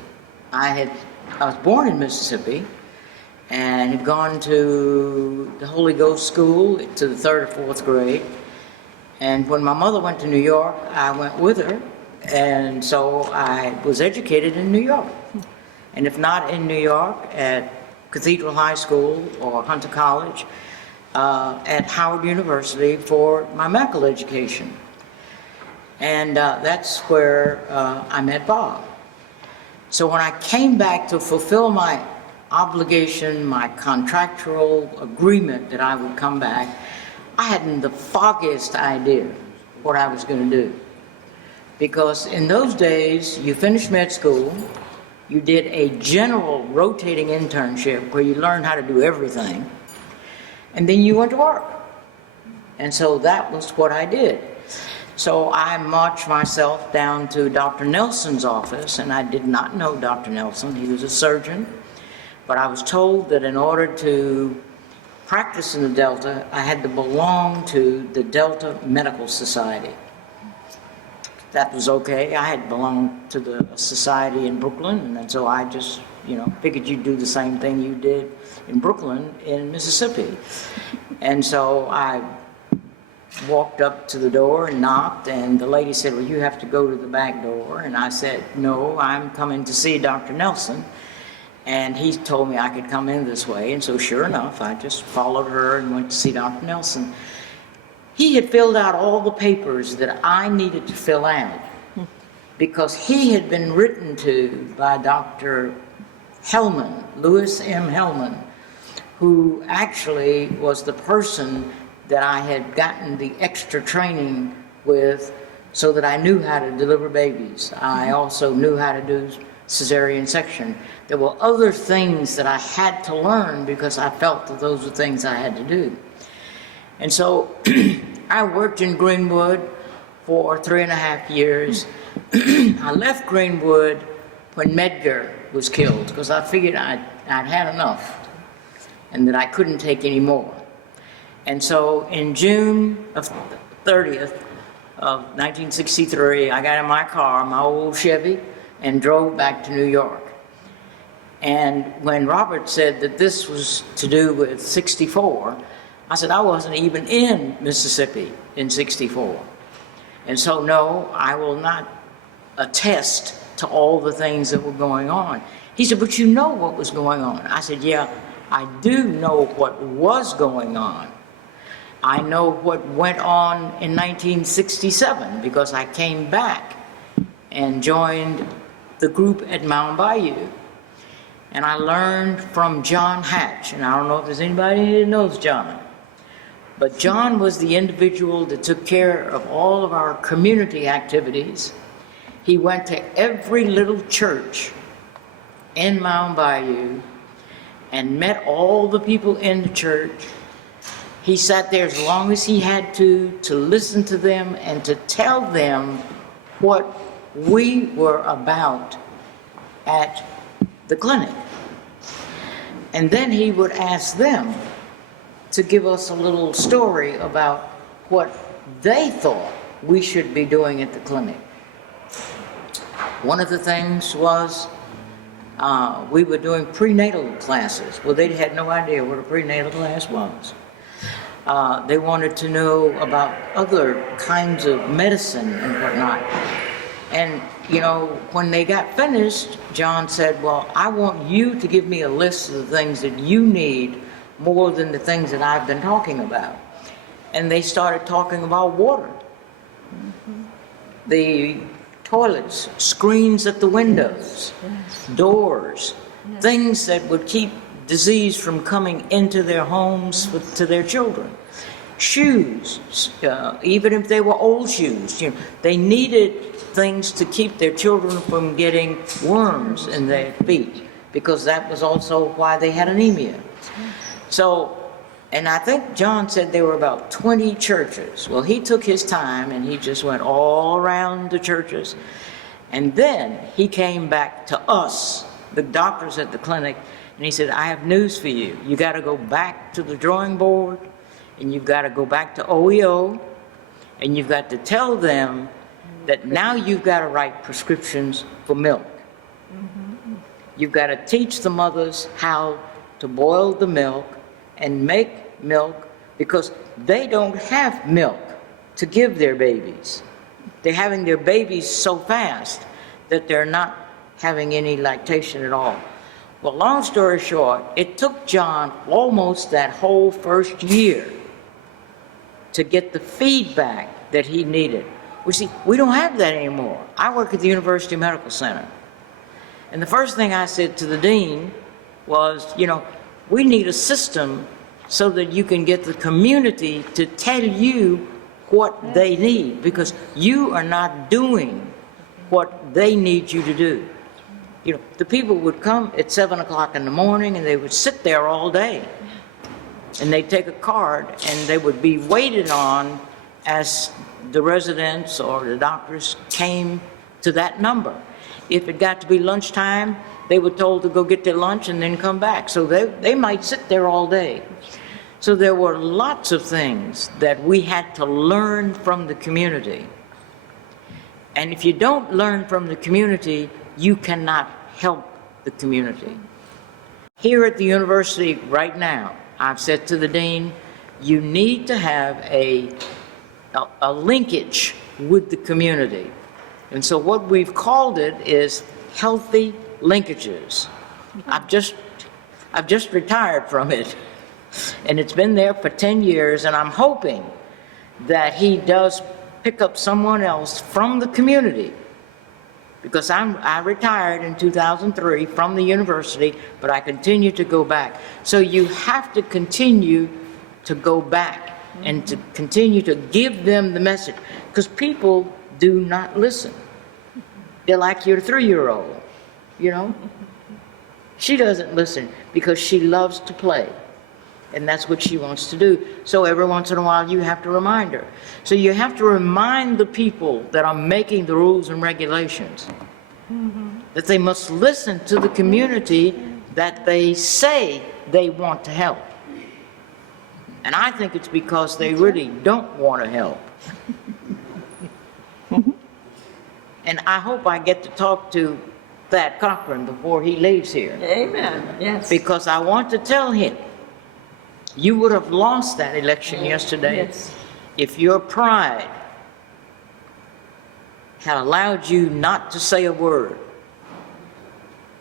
I was born in Mississippi and had gone to the Holy Ghost School to the 3rd or 4th grade. And when my mother went to New York, I went with her. And so I was educated in New York. And if not in New York, at Cathedral High School or Hunter College, at Howard University for my medical education. And that's where I met Bob. So when I came back to fulfill my obligation, my contractual agreement that I would come back, I hadn't the foggiest idea what I was going to do. Because in those days, you finished med school, you did a general rotating internship where you learned how to do everything, and then you went to work. And so that was what I did. So I marched myself down to Dr. Nelson's office, and I did not know Dr. Nelson. He was a surgeon, but I was told that in order to practice in the Delta, I had to belong to the Delta Medical Society. That was okay. I had belonged to the society in Brooklyn, and so I just, figured you'd do the same thing you did in Brooklyn in Mississippi. And so I walked up to the door and knocked, and the lady said, well, you have to go to the back door. And I said, no, I'm coming to see Dr. Nelson. And he told me I could come in this way. And so sure enough, I just followed her and went to see Dr. Nelson. He had filled out all the papers that I needed to fill out because he had been written to by Dr. Hellman, Lewis M. Hellman, who actually was the person that I had gotten the extra training with so that I knew how to deliver babies. I also knew how to do cesarean section. There were other things that I had to learn because I felt that those were things I had to do. And so I worked in Greenwood for 3.5 years. I left Greenwood when Medgar was killed because I figured I'd had enough and that I couldn't take any more. And so in June 30th of 1963, I got in my car, my old Chevy, and drove back to New York. And when Robert said that this was to do with 64, I said I wasn't even in Mississippi in 64. And so no, I will not attest to all the things that were going on. He said, but you know what was going on. I said, yeah, I do know what was going on. I know what went on in 1967 because I came back and joined the group at Mound Bayou. And I learned from John Hatch, and I don't know if there's anybody that knows John, but John was the individual that took care of all of our community activities. He went to every little church in Mound Bayou and met all the people in the church. He sat there as long as he had to listen to them and to tell them what we were about at the clinic. And then he would ask them to give us a little story about what they thought we should be doing at the clinic. One of the things was We were doing prenatal classes. Well, they had no idea what a prenatal class was. They wanted to know about other kinds of medicine and whatnot. And, you know, when they got finished, John said, well, I want you to give me a list of the things that you need more than the things that I've been talking about. And they started talking about water. The toilets, screens at the windows, doors, things that would keep disease from coming into their homes to their children. Shoes, even if they were old shoes, you know, they needed things to keep their children from getting worms in their feet, because that was also why they had anemia. So, and I think John said there were about 20 churches. Well, he took his time and he just went all around the churches. And then he came back to us, the doctors at the clinic, and he said, I have news for you. You got to go back to the drawing board, and you've got to go back to OEO, and you've got to tell them that now you've got to write prescriptions for milk. You've got to teach the mothers how to boil the milk and make milk, because they don't have milk to give their babies. They're having their babies so fast that they're not having any lactation at all. Well, long story short, it took John almost that whole first year to get the feedback that he needed. We see, we don't have that anymore. I work at the University Medical Center. And the first thing I said to the dean was, you know, we need a system so that you can get the community to tell you what they need, because you are not doing what they need you to do. You know, the people would come at 7 o'clock in the morning and they would sit there all day. And they'd take a card and they would be waited on as the residents or the doctors came to that number. If it got to be lunchtime, they were told to go get their lunch and then come back. So they might sit there all day. So there were lots of things that we had to learn from the community. And if you don't learn from the community, you cannot help the community. Here at the university right now, I've said to the dean, you need to have a linkage with the community. And so what we've called it is healthy linkages. I've just retired from it, and it's been there for 10 years, and I'm hoping that he does pick up someone else from the community, because I retired in 2003 from the university, but I continue to go back. So you have to continue to go back and to continue to give them the message, because people do not listen. They're like your 3-year-old, you know? She doesn't listen because she loves to play, and that's what she wants to do. So every once in a while you have to remind her. So you have to remind the people that are making the rules and regulations that they must listen to the community that they say they want to help. And I think it's because they really don't want to help. And I hope I get to talk to Thad Cochran before he leaves here. Amen, yes. Because I want to tell him, you would have lost that election yesterday if your pride had allowed you not to say a word.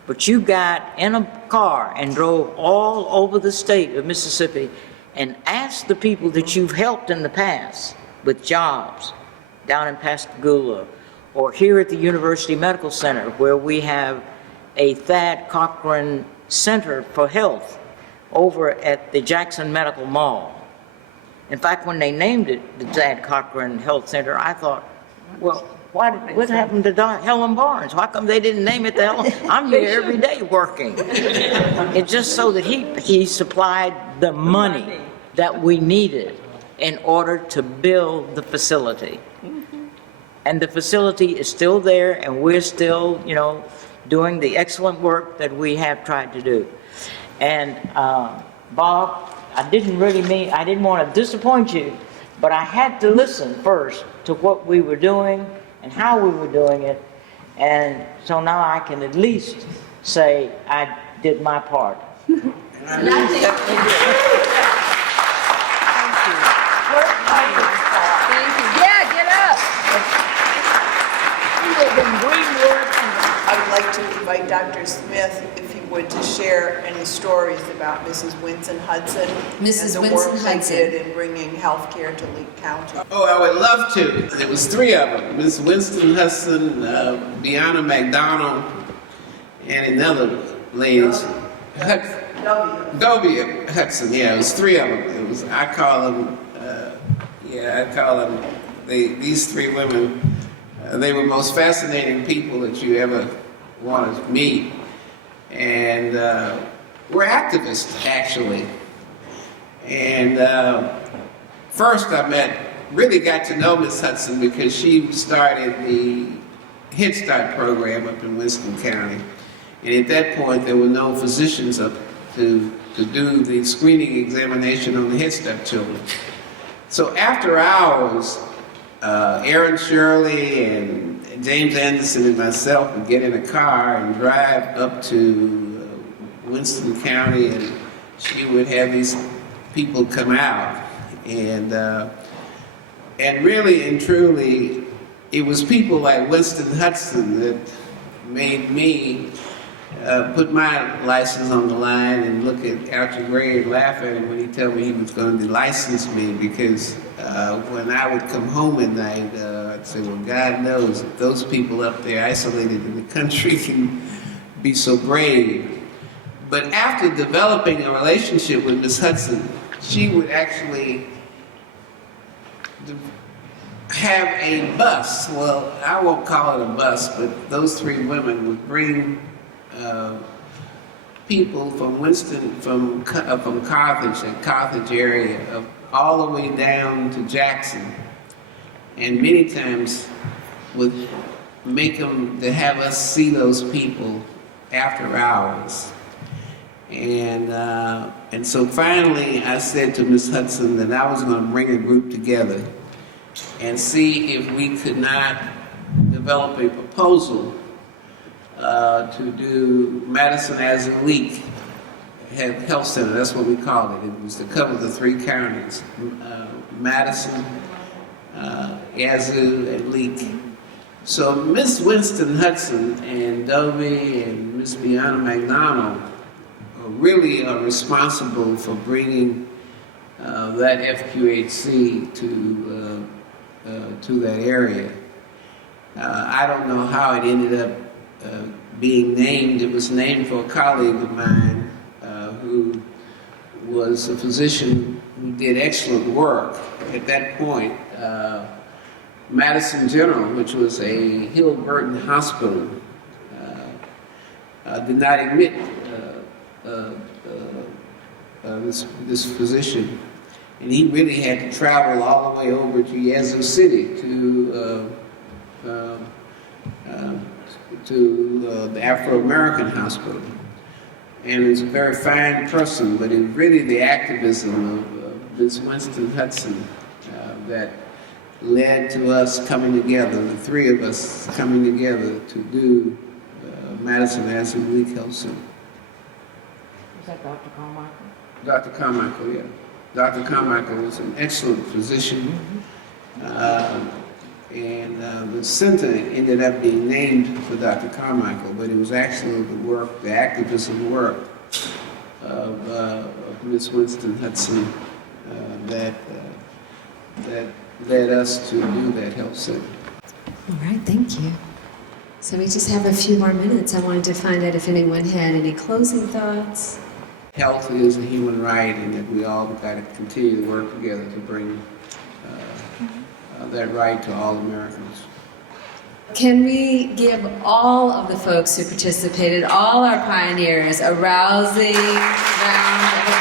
But you got in a car and drove all over the state of Mississippi and asked the people that you've helped in the past with jobs down in Pascagoula, or here at the University Medical Center, where we have a Thad Cochran Center for Health over at the Jackson Medical Mall. In fact, when they named it the Thad Cochran Health Center, I thought, well, what happened to Helen Barnes? How come they didn't name it the Helen? I'm here every day working. It's just so that he supplied the money that we needed in order to build the facility. And the facility is still there, and we're still, you know, doing the excellent work that we have tried to do. And Bob, I didn't want to disappoint you, but I had to listen first to what we were doing and how we were doing it. And so now I can at least say I did my part. Yeah, get up. I would like to invite Dr. Smith, if he would, to share any stories about Mrs. Winston Hudson Mrs. and the Winston work Hudson. they did in bringing health care to Lee County. Oh, I would love to. There was three of them: Miss Winston Hudson, Bianna McDonald, and another lady. Dobie Hudson. Yeah, it was three of them. It was. I call them. These three women. They were most fascinating people that you ever want to meet, and were activists actually. And first, really got to know Miss Hudson because she started the Head Start program up in Winston County, and at that point there were no physicians up to do the screening examination on the Head Start children. So after hours, Aaron Shirley and James Anderson and myself would get in a car and drive up to Winston County, and she would have these people come out, and really and truly, it was people like Winston Hudson that made me put my license on the line and look at Archie Gray and laugh at him when he told me he was going to license me, because when I would come home at night, I'd say, well, God knows if those people up there isolated in the country can be so brave. But after developing a relationship with Miss Hudson, she would actually have a bus. Well, I won't call it a bus, but those three women would bring people from Winston, from Carthage, the Carthage area, all the way down to Jackson, and many times would make them to have us see those people after hours. And so finally I said to Miss Hudson that I was going to bring a group together and see if we could not develop a proposal to do Madison as a Leak Health Center. That's what we called it. It was to cover the three counties, Madison, Yazoo, and Leak. So Miss Winston Hudson and Dobie and Miss Bianna McDonald really are responsible for bringing that FQHC to that area. I don't know how it ended up being named. It was named for a colleague of mine who was a physician who did excellent work. At that point, Madison General, which was a Hill Burton hospital, did not admit this physician, and he really had to travel all the way over to Yazoo City to the Afro-American hospital. And he's a very fine person, but it was really the activism of Ms. Winston Hudson that led to us coming together, the three of us coming together to do Madison as a Leak Health Center. Is that Dr. Carmichael? Dr. Carmichael, yeah. Dr. Carmichael was an excellent physician. And the center ended up being named for Dr. Carmichael, but it was actually the work, the activism work of Ms. Winston Hudson that led us to do that health center. All right, thank you. So we just have a few more minutes. I wanted to find out if anyone had any closing thoughts. Health is a human right, and that we all got to continue to work together to bring that right to all Americans. Can we give all of the folks who participated, all our pioneers, a rousing round of